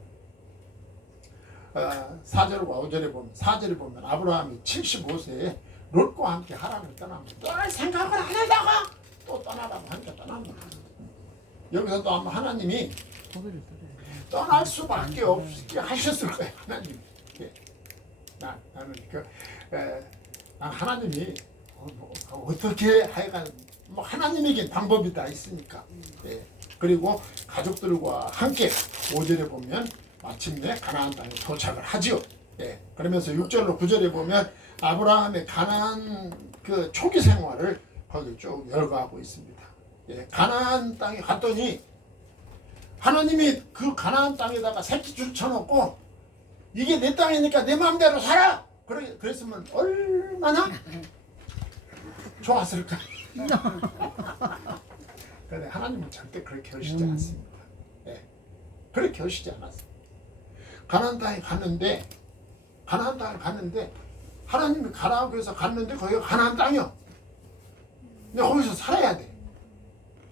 4절과 5절에 보면 4절에 보면 아브라함이 75세에 롯과 함께 하란을 떠납니다. 떠날 생각을 안 하다가 또 떠나라고 하니까 떠납니다. 여기서도 아마 하나님이 떠날 수밖에 없게 하셨을 거예요. 하나님. 나는 하나님이 어떻게 하여간 뭐 하나님에겐 방법이 다 있으니까. 예. 그리고 가족들과 함께 5절에 보면 마침내 가나안 땅에 도착을 하지요. 예. 그러면서 6절로 9절에 보면 아브라함의 가나안 그 초기 생활을 거기 쭉 열거하고 있습니다. 예. 가나안 땅에 갔더니 하나님이 그 가나안 땅에다가 새끼 줄 쳐놓고 이게 내 땅이니까 내 마음대로 살아. 그랬으면 얼마나 좋았을까. 근데 하나님은 절대 그렇게 하시지 않습니다. 예. 그렇게 하시지 않았어요. 가나안 땅에 갔는데 하나님이 가라고 해서 갔는데 거기가 가나안 땅이요. 근데 거기서 살아야 돼.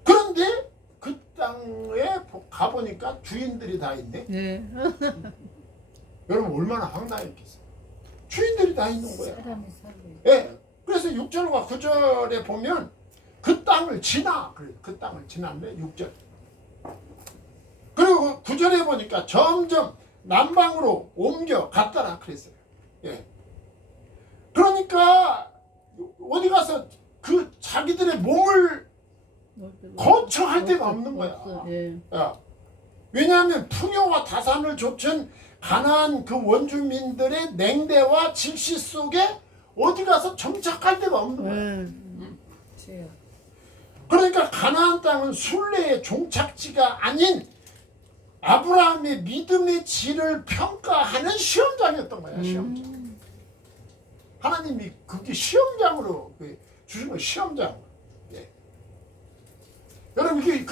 그런데 그 땅에 가보니까 주인들이 다 있네. 네. 여러분 얼마나 황당했겠어요. 주인들이 다 있는 거야. 사람이 살고 예. 그래서 6절과 9절에 보면 그 땅을 지나. 그래. 그 땅을 지났네. 6절. 그리고 9절에 보니까 점점 남방으로 옮겨 갔더라 그랬어요. 예. 그러니까 어디 가서 그 자기들의 몸을 거처할 데가 없는 거야. 없어. 예. 야. 왜냐하면 풍요와 다산을 좇은 가나안 그 원주민들의 냉대와 질시 속에 어디 가서 정착할 데가 없는 거야. 주여. 그러니까 가나안 땅은 순례의 종착지가 아닌 아브라함의 믿음의 질을 평가하는 시험장이었던 거야. 시험장. 하나님이 그게 시험장으로 주신 거 시험장. 예. 여러분 이게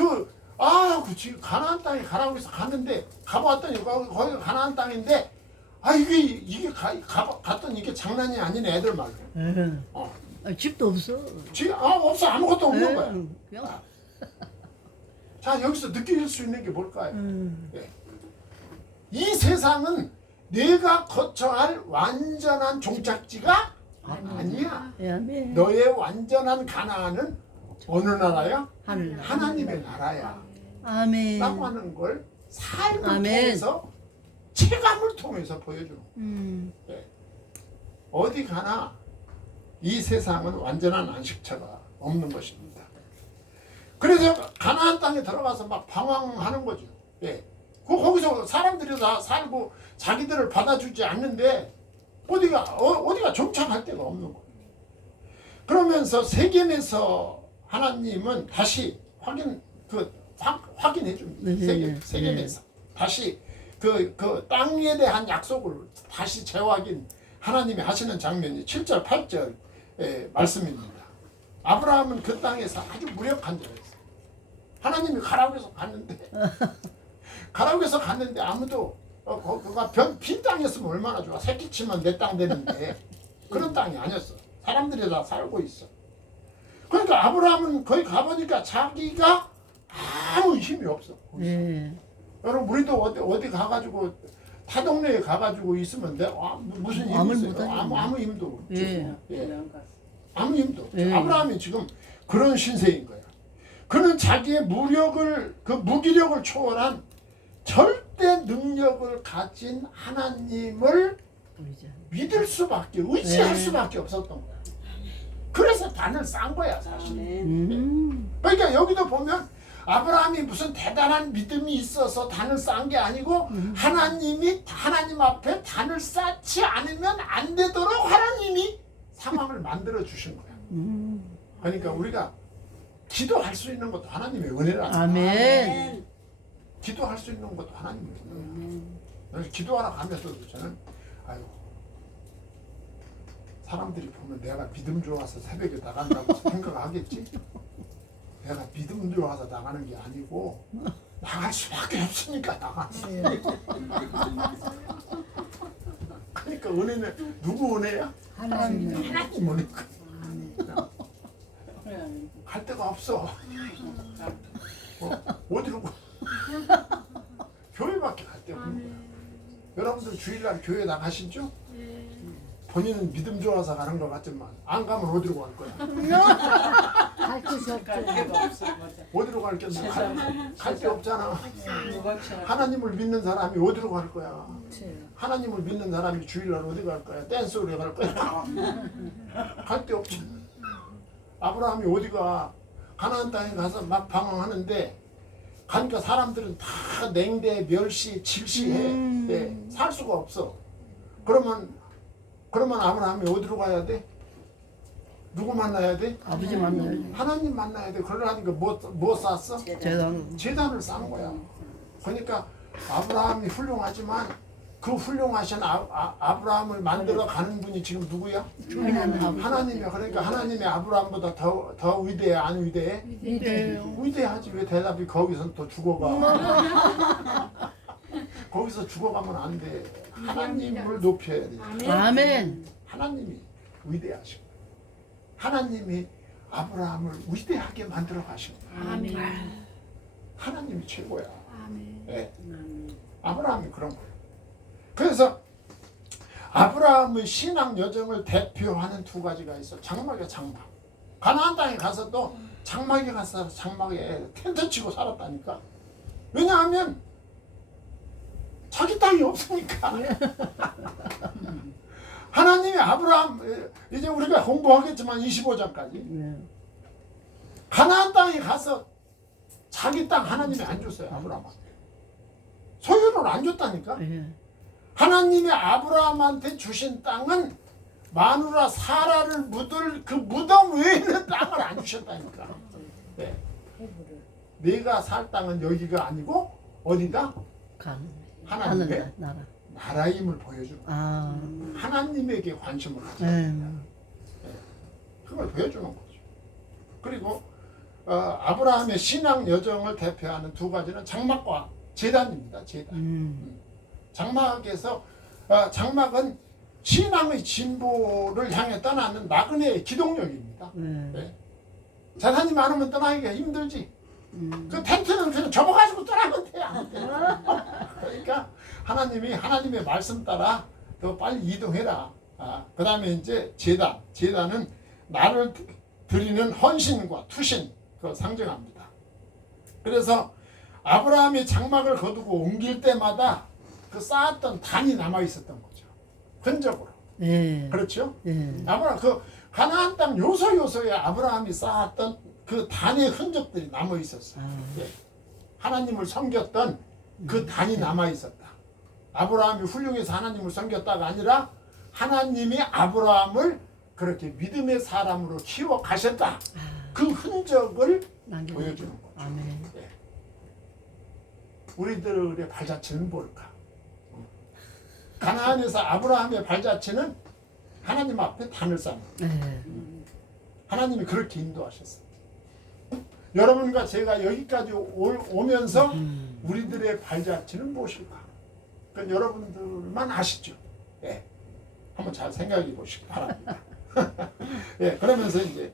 지금 가나안 땅에 가라고 해서 갔는데 가보았더니 거기가 가나안 땅인데 이게 갔더니 이게 장난이 아닌 애들 말로. 집도 없어. 없어. 아무것도 없는 거야. 그냥. 자, 여기서 느낄 수 있는 게 뭘까요? 예. 이 세상은 내가 거처할 완전한 종착지가 아니야. 아멘. 너의 완전한 가나안은 어느 나라야? 하늘. 하나님의 나라야. 아멘. 라고 하는 걸 삶을 아멘. 통해서 체감을 통해서 보여주는 거예요. 예. 어디 가나 이 세상은 완전한 안식처가 없는 것입니다. 그래서 가나안 땅에 들어가서 막 방황하는 거죠. 예. 거기서 사람들이 다 살고 자기들을 받아주지 않는데 어디가 정착할 데가 없는 거예요. 그러면서 세겜에서 하나님은 다시 확인해 줍니다. 세겜에서 다시 그 땅에 대한 약속을 다시 재확인 하나님이 하시는 장면이 7절 8절 말씀입니다. 아브라함은 그 땅에서 아주 무력한 자였어요. 하나님이 가라고 해서 갔는데 아무도 그가 빈 땅이었으면 얼마나 좋아. 새끼 치면 내 땅 되는데 그런 땅이 아니었어. 사람들이 다 살고 있어. 그러니까 아브라함은 거기 가보니까 자기가 아무 힘이 없어. 예. 여러분 우리도 어디 가가지고 타 동네에 가가지고 있으면 무슨 힘이 아무 있어요? 못하지. 아무 힘도 없죠. 예. 예. 아무 힘도 없죠. 예. 아브라함이 지금 그런 신세인 거야. 그는 자기의 무기력을 초월한 절대 능력을 가진 하나님을 믿을 수밖에 의지할 수밖에 없었던 거야. 그래서 단을 싼 거야 사실. 그러니까 여기도 보면 아브라함이 무슨 대단한 믿음이 있어서 단을 싼 게 아니고 하나님 앞에 단을 쌓지 않으면 안 되도록 하나님이 상황을 만들어 주신 거야. 그러니까 우리가 기도할 수 있는 것도 하나님의 은혜라는 거야. 아멘. 기도할 수 있는 것도 하나님의 은혜야. 그래서 기도하러 가면서도 저는 사람들이 보면 내가 믿음 좋아서 새벽에 나간다고 생각하겠지? 내가 믿음 좋아서 나가는 게 아니고 나갈 수밖에 없으니까 나가는 거야. 그러니까 은혜는 누구 은혜야? 하나님. 하나님 은혜. 갈 데가 없어. 어디로 가? 교회밖에 갈 데가 없는 거야. 여러분들 주일날 교회 나가시죠? 본인은 믿음 좋아서 가는 것 같지만 안 가면 어디로 갈 거야? 갈 곳이 없죠. 어디로 갈 게 갈 데 없잖아. 하나님을 믿는 사람이 어디로 갈 거야? 하나님을 믿는 사람이 주일날 어디 갈 거야? 댄스홀에 갈 거야? 갈 데 없지. 아브라함이 어디가 가나안 땅에 가서 막 방황하는데 가니까 사람들은 다 냉대, 멸시, 질시해. 네, 살 수가 없어. 그러면 아브라함이 어디로 가야 돼? 누구 만나야 돼? 아버지 만나야지. 하나님 만나야 돼. 그러니까 뭐 쌓았어? 재단. 재단을 쌓는 거야. 그러니까 아브라함이 훌륭하지만 그 훌륭하신 아브라함을 만들어 가는 분이 지금 누구야? 하나님이야. 그러니까 하나님이 아브라함보다 더 위대해, 안 위대해? 위대하지. 왜 대답이 거기서 또 죽어가? 거기서 죽어가면 안 돼. 하나님을 높여야 돼. 아멘. 하나님이 위대하시고 하나님이 아브라함을 위대하게 만들어 가신 거야. 아멘. 하나님이 최고야. 아멘. 네. 아브라함이 그런 거예요. 그래서 아브라함의 신앙 여정을 대표하는 두 가지가 있어. 장막이야, 장막. 가나안 땅에 가서도 장막에 가서 장막에 텐트 치고 살았다니까. 왜냐하면 자기 땅이 없으니까. 하나님이 아브라함, 이제 우리가 공부하겠지만 25장까지 네. 가나안 땅에 가서 자기 땅 하나님이 안 줬어요. 아브라함한테 소유를 안 줬다니까. 네. 하나님이 아브라함한테 주신 땅은 마누라 사라를 묻을 그 무덤 외에 있는 땅을 안 주셨다니까. 네. 내가 살 땅은 여기가 아니고 어디다? 하나님의 나라. 나라임을 보여주는 거야. 아. 하나님에게 관심을 가져. 네. 그걸 보여주는 거죠. 그리고 아브라함의 신앙 여정을 대표하는 두 가지는 장막과 제단입니다. 제단. 장막에서 장막은 신앙의 진보를 향해 떠나는 나그네의 기동력입니다. 네. 재산이 많으면 떠나기가 힘들지. 그 텐트는 그냥 접어가지고 떠나면 돼. 그러니까 하나님이 하나님의 말씀 따라 더 빨리 이동해라. 그 다음에 이제 제단은 나를 드리는 헌신과 투신 그걸 상징합니다. 그래서 아브라함이 장막을 거두고 옮길 때마다 그 쌓았던 단이 남아 있었던 거죠. 흔적으로. 네. 그렇죠? 네. 아브라함 그 가나안 땅 요소요소에 아브라함이 쌓았던 그 단의 흔적들이 남아 있었어요. 네. 하나님을 섬겼던 그 단이 남아 있었다. 아브라함이 훌륭해서 하나님을 섬겼다가 아니라 하나님이 아브라함을 그렇게 믿음의 사람으로 키워 가셨다. 그 흔적을 보여주는 거죠. 아멘. 네. 우리들의 발자취는 뭘까? 가나안에서 아브라함의 발자취는 하나님 앞에 단을 쌓는 거예요. 네. 하나님이 그렇게 인도하셨어요. 여러분과 제가 여기까지 오면서 우리들의 발자취는 무엇일까? 그건 여러분들만 아시죠. 예. 한번 잘 생각해 보시기 바랍니다. 예, 그러면서 이제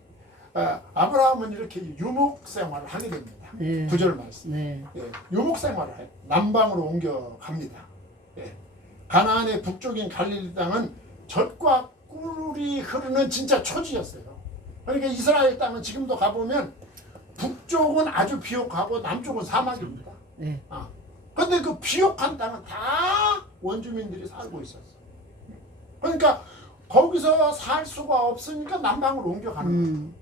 아브라함은 이렇게 유목 생활을 하게 됩니다. 네. 9절 말씀. 네. 예, 유목 생활을 해요. 남방으로 옮겨갑니다. 예. 가나안의 북쪽인 갈릴리 땅은 젖과 꿀이 흐르는 진짜 초지였어요. 그러니까 이스라엘 땅은 지금도 가보면 북쪽은 아주 비옥하고 남쪽은 사막입니다. 네. 근데 그 비옥한 땅은 다 원주민들이 살고 있었어. 그러니까 거기서 살 수가 없으니까 남방으로 옮겨가는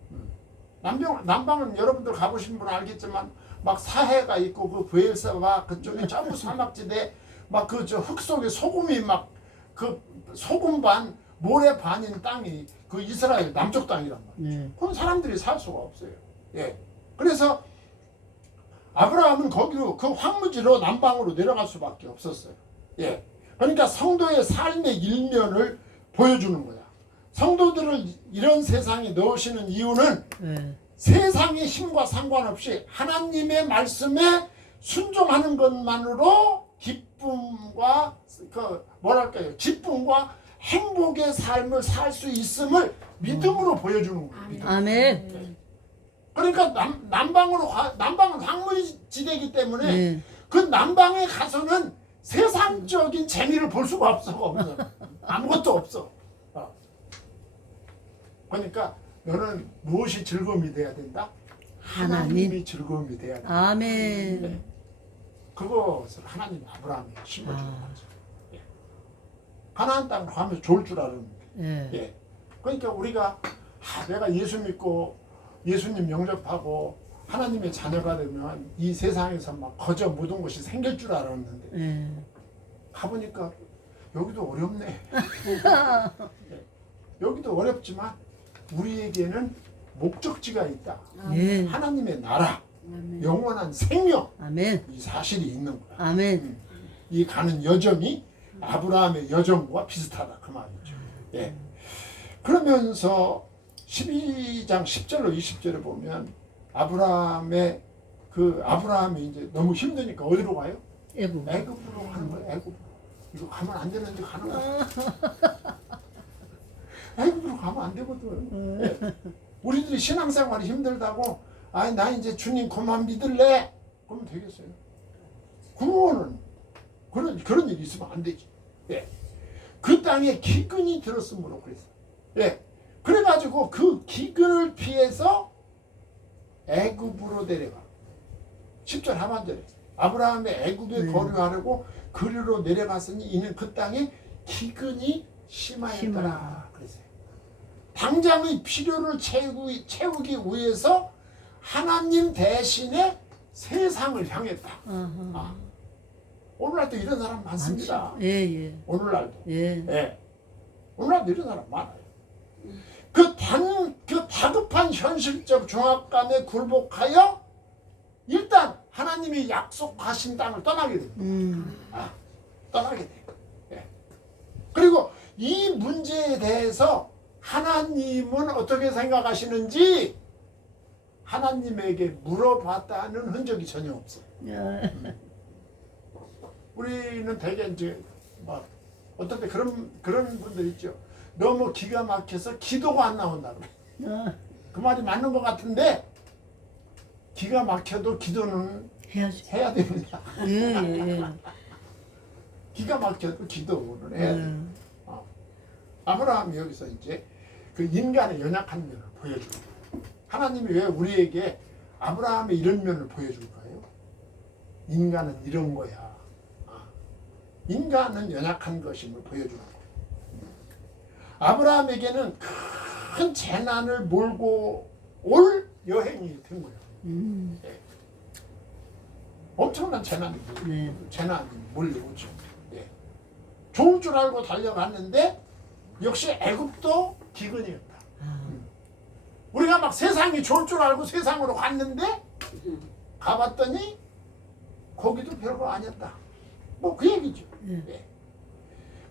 거예요. 남방은 여러분들 가보신 분은 알겠지만 막 사해가 있고 그 브엘사바 그쪽에 전부 사막지대 막 그 저 흙 속에 소금이 막 그 소금 반 모래 반인 땅이 그 이스라엘 남쪽 땅이란 말이죠. 네. 그건 사람들이 살 수가 없어요. 예. 그래서 아브라함은 거기로 그 황무지로 남방으로 내려갈 수밖에 없었어요. 예. 그러니까 성도의 삶의 일면을 보여주는 거야. 성도들을 이런 세상에 넣으시는 이유는 네. 세상의 힘과 상관없이 하나님의 말씀에 순종하는 것만으로 기쁨과 기쁨과 행복의 삶을 살 수 있음을 믿음으로 보여주는 거예요. 아멘. 그러니까 남방은 황무지대이기 때문에 네. 그 남방에 가서는 세상적인 재미를 볼 수가 없어. 아무것도 없어. 그러니까 너는 무엇이 즐거움이 돼야 된다? 하나님이 즐거움이 돼야 된다. 아멘. 네. 그것을 하나님 아브라함이 심어주는 거죠. 예. 가나안 땅 가면 좋을 줄 알았는데. 네. 예. 그러니까 우리가 내가 예수 믿고 예수님 영접하고 하나님의 자녀가 되면 이 세상에서 막 거저 모든 것이 생길 줄 알았는데 예. 가보니까 여기도 어렵네. 여기도 어렵지만 우리에게는 목적지가 있다. 예. 하나님의 나라, 아멘. 영원한 생명, 아멘. 이 사실이 있는 거야. 아멘. 이 가는 여정이 아브라함의 여정과 비슷하다 그 말이죠. 예. 그러면서 12장 10절로 20절에 보면 아브라함이 이제 너무 힘드니까 어디로 가요? 애국. 애굽으로 가는 거예요. 애굽. 이거 가면 안 되는데 가는 거야. 애굽으로 가면 안 되거든. 예. 우리들이 신앙생활이 힘들다고 나 이제 주님 그만 믿을래. 그러면 되겠어요. 그거는 그런 일이 있으면 안 되지. 예. 그 땅에 기근이 들었으므로 그랬어. 예. 그래가지고 그 기근을 피해서 애굽으로 내려가. 10절 하반절에 아브라함의 애굽에 거류하려고 그리로 내려갔으니 이는 그 땅에 기근이 심하였더라. 그랬어요. 당장의 필요를 채우기 위해서 하나님 대신에 세상을 향했다. 오늘날도 이런 사람 많습니다. 예. 오늘날도. 예. 예. 오늘날도 이런 사람 많아요. 그 다급한 현실적 중압감에 굴복하여 일단 하나님이 약속하신 땅을 떠나게 됩니다. 떠나게 돼요. 예. 그리고 이 문제에 대해서 하나님은 어떻게 생각하시는지 하나님에게 물어봤다는 흔적이 전혀 없어요. 우리는 대개 이제 막 어떤 때 그런 분들 있죠. 너무 기가 막혀서 기도가 안 나온다 그래. 그 말이 맞는 것 같은데 기가 막혀도 기도는 해야지. 해야 됩니다. 예. 기가 막혀도 기도는 해야 돼요. 아브라함이 여기서 이제 그 인간의 연약한 면을 보여주고 하나님이 왜 우리에게 아브라함의 이런 면을 보여줄까요? 인간은 이런 거야. 인간은 연약한 것임을 보여주는 거예요. 아브라함에게는 큰 재난을 몰고 올 여행이 된 거예요. 예. 엄청난 재난이 몰려오죠. 예. 좋을 줄 알고 달려갔는데 역시 애굽도 기근이었다. 우리가 막 세상이 좋을 줄 알고 세상으로 갔는데 가봤더니 거기도 별거 아니었다. 뭐 그 얘기죠. 예.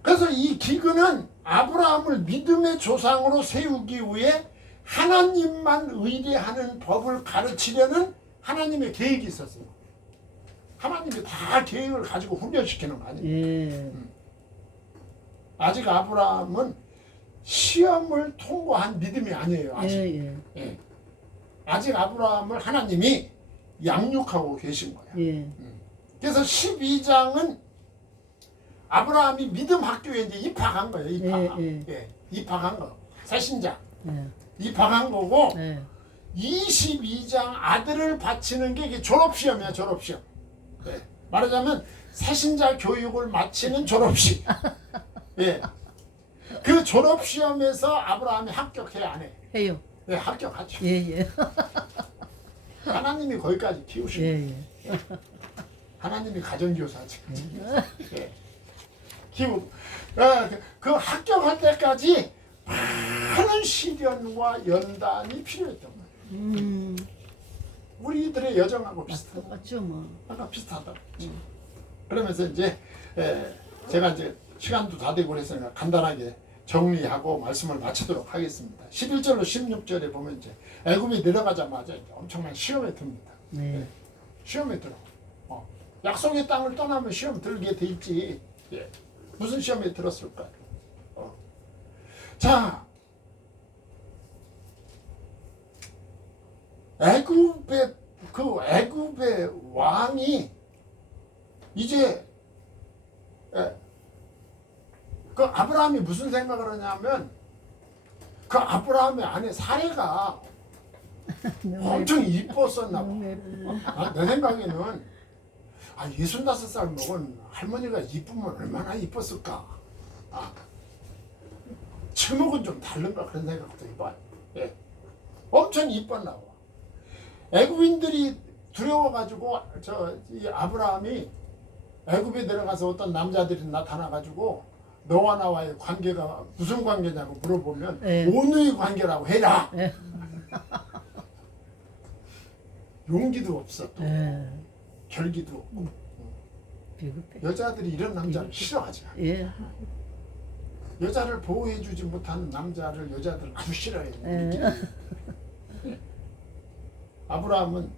그래서 이 기근은 아브라함을 믿음의 조상으로 세우기 위해 하나님만 의뢰하는 법을 가르치려는 하나님의 계획이 있었어요. 하나님이 다 계획을 가지고 훈련시키는 거 아니에요. 아직 아브라함은 시험을 통과한 믿음이 아니에요. 아직. 예. 아직 아브라함을 하나님이 양육하고 계신 거야. 그래서 12장은 아브라함이 믿음 학교에 이제 입학한 거예요. 입학한 거. 새신자. 입학한 거고 22장 아들을 바치는 게 이게 졸업시험이야. 졸업시험. 말하자면 새신자 교육을 마치는 졸업식. 그 졸업시험에서 아브라함이 합격해 안 해? 해요. 합격하죠. 예. 하나님이 거기까지 키우시고 하나님이 가정교사지. 키우고 그 합격할 때까지 많은 시련과 연단이 필요했던 거예요. 우리들의 여정하고 비슷하다. 똑같죠 뭐. 아까 비슷하다. 그러면서 이제 제가 이제 시간도 다 되고 그래서 간단하게 정리하고 말씀을 마치도록 하겠습니다. 11절로 16절에 보면 이제 애굽에 내려가자마자 이제 엄청난 시험에 듭니다. 시험에 들어. 약속의 땅을 떠나면 시험 들게 돼 있지. 무슨 시험에 들었을까요? 자, 애굽의 왕이 이제 그 아브라함이 무슨 생각을 하냐면 그 아브라함의 아내 사례가 엄청 이뻤었나 봐. 내 생각에는 65살 먹은 할머니가 이쁘면 얼마나 이뻤을까. 지금은 좀 다른가 그런 생각도 해봐요. 엄청 이뻐 나와. 애굽인들이 두려워가지고 이 아브라함이 애굽에 들어가서 어떤 남자들이 나타나가지고 너와 나와의 관계가 무슨 관계냐고 물어보면 네. 온누이 관계라고 해라. 네. 용기도 없어 또 예. 결기도 없고 비급해. 여자들이 이런 남자를 싫어하지. 예. 여자를 보호해주지 못하는 남자를 여자들은 아주 싫어해요. 예. 아브라함은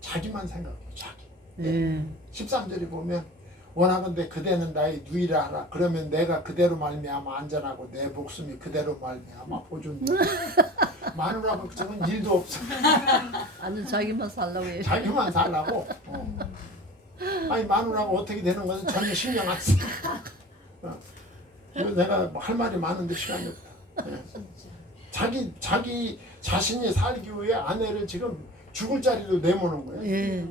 자기만 생각해요. 자기. 예. 13절에 보면 원하건대 그대는 나의 누이라 하라. 그러면 내가 그대로 말미암아 안전하고 내 목숨이 그대로 말미암아 보존돼. 마누라고 저는 일도 없어. 아주 자기만 살라고 해. 자기만 살라고. 아니 마누라고 어떻게 되는 것은 전혀 신경 안 써. 이거 내가 뭐 할 말이 많은데 시간이 없다. 예. 자기 자신이 살기 위해 아내를 지금 죽을 자리로 내모는 거예요. 예.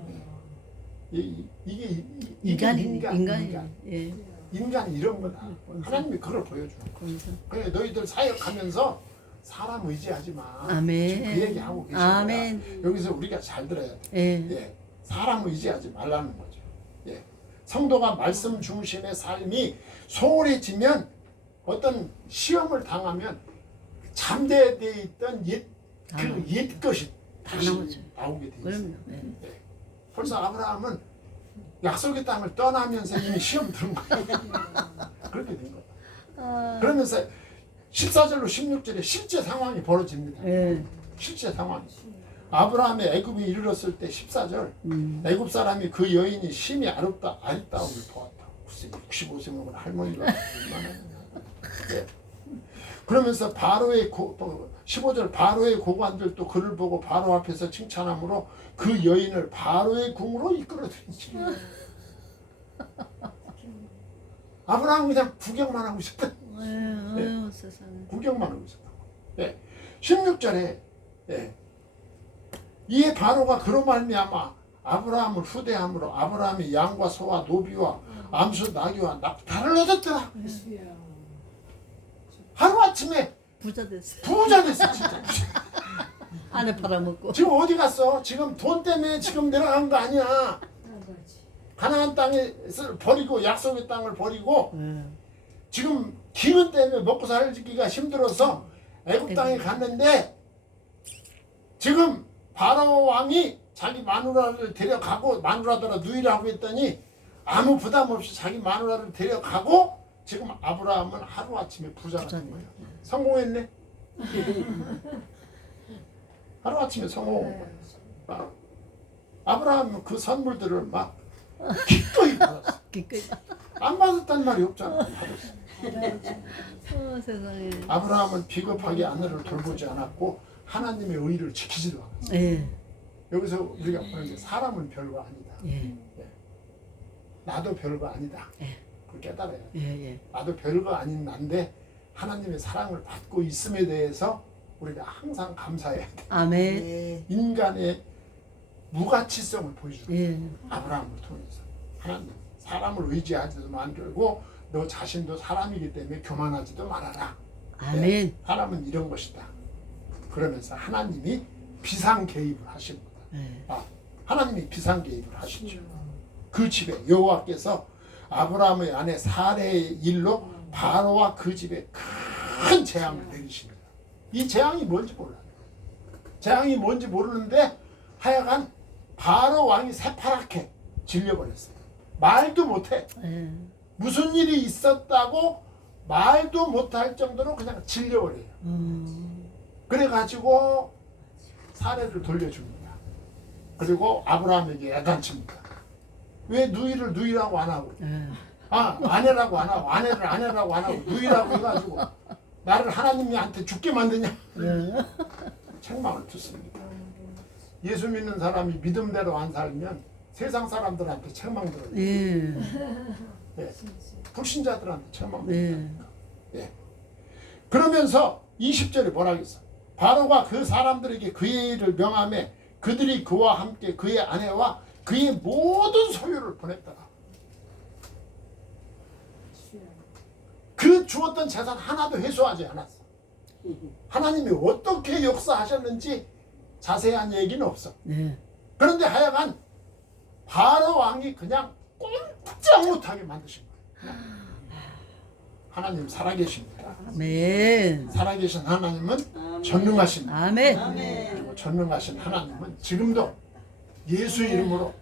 이게 인간이. 예. 인간이 이런 거다. 하나님이 그걸 보여주는 거예요. 그래 너희들 사역하면서 사람 의지하지 마. 아멘. 지금 그 얘기하고 계신 아멘. 거야. 여기서 우리가 잘 들어야 돼. 예. 예. 사람 의지하지 말라는 거죠. 예. 성도가 말씀 중심의 삶이 소홀해지면 어떤 시험을 당하면 잠재되어 있던 옛 것이 다시 나오죠. 나오게 돼 있어요. 그럼요. 예. 예. 벌써 아브라함은 약속의 땅을 떠나면서 이미 시험 들은 거예요. 그렇게 된 거예요. 그러면서 14절로 16절에 실제 상황이 벌어집니다. 예. 실제 상황. 아브라함의 애굽에 이르렀을 때 14절 애굽 사람이 그 여인이 심히 아름다움을 보았다. 글쎄 65세 먹은 할머니가 얼마나 네. 그러면서 바로의 15절 바로의 고관들도 그를 보고 바로 앞에서 칭찬함으로 그 여인을 바로의 궁으로 이끌어들이지. 아브라함은 그냥 구경만 하고 있었다. 아유, 세상에. 구경만 하고 있었다. 예. 16절에 예. 이에 바로가 그로 말미암아 아브라함을 후대함으로 아브라함이 양과 소와 노비와 암수 나귀와 낙타를 얻었더라. 하루아침에 부자 됐어. 부자 됐어 진짜. 아내 팔아먹고. 지금 어디 갔어? 지금 돈 때문에 지금 내려간 거 아니야. 가나안 땅을 버리고 약속의 땅을 버리고 예. 지금 기근 때문에 먹고 살기가 힘들어서 애굽 땅에 갔는데 지금 바로 왕이 자기 마누라를 데려가고 마누라더라 누이라고 했더니 아무 부담 없이 자기 마누라를 데려가고 지금 아브라함은 하루아침에 부자가 된 거예요. 성공했네. 하루아침에 성공한 거예요. 아브라함은 그 선물들을 막 기꺼이 받았어. 기꺼이. 안 받았단 말이 없잖아. 받았어. 세상에. 아브라함은 비겁하게 아내를 돌보지 않았고 하나님의 의를 지키지도 않았어. 예. 여기서 우리가 보는 게 사람은 별거 아니다. 예. 나도 별거 아니다. 예. 그걸 깨달아야 돼. 예. 예. 나도 별거 아닌 난데 하나님의 사랑을 받고 있음에 대해서 우리가 항상 감사해야 돼. 아멘. 인간의 무가치성을 보여주는 예. 아브라함을 통해서 하나님 사람을 의지하지도 말고 너 자신도 사람이기 때문에 교만하지도 말아라. 아멘. 사람은 이런 것이다. 그러면서 하나님이 비상 개입을 하십니다. 예. 하나님이 비상 개입을 하시죠. 그 집에 여호와께서 아브라함의 아내 사레의 일로 바로와 그 집에 큰 재앙을 내리십니다. 이 재앙이 뭔지 몰라요. 재앙이 뭔지 모르는데 하여간 바로 왕이 새파랗게 질려버렸어요. 말도 못해. 예. 무슨 일이 있었다고 말도 못할 정도로 그냥 질려버려요. 그래가지고 사례를 돌려줍니다. 그리고 아브라함에게 야단칩니다. 왜 누이를 누이라고 안 하고 예. 아내라고 안 하고 아내를 아내라고 안 하고 누이라고 해가지고 나를 하나님한테 죽게 만드냐. 예. 책망을 듣습니다. 예수 믿는 사람이 믿음대로 안 살면 세상 사람들한테 책망 들어요. 예. 예. 불신자들한테 책망 예. 들어요. 예. 그러면서 20절에 뭐라 하겠어? 바로가 그 사람들에게 그의 일을 명하며 그들이 그와 함께 그의 아내와 그의 모든 소유를 보냈더라. 그 주었던 재산 하나도 회수하지 않았어. 하나님이 어떻게 역사하셨는지 자세한 얘기는 없어. 네. 그런데 하여간 바로 왕이 그냥 꼼짝 못하게 만드신 거예요. 하나님 살아계십니다. 아멘. 살아계신 하나님은 전능하십니다. 아멘. 그리고 전능하신 하나님은 지금도 예수 이름으로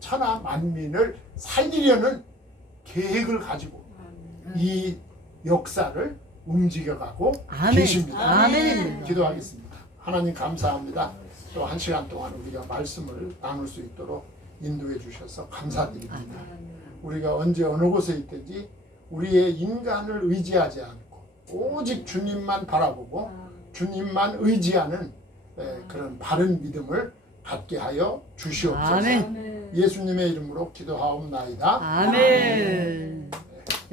천하 만민을 살리려는 계획을 가지고 이 역사를 움직여가고 아멘. 계십니다. 아멘입니다. 기도하겠습니다. 하나님 감사합니다. 또 한 시간 동안 우리가 말씀을 나눌 수 있도록 인도해 주셔서 감사드립니다. 우리가 언제 어느 곳에 있든지 우리의 인간을 의지하지 않고 오직 주님만 바라보고 주님만 의지하는 그런 바른 믿음을 갖게 하여 주시옵소서. 아멘. 예수님의 이름으로 기도하옵나이다. 아멘.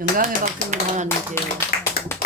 영광의 박수를 하나님께.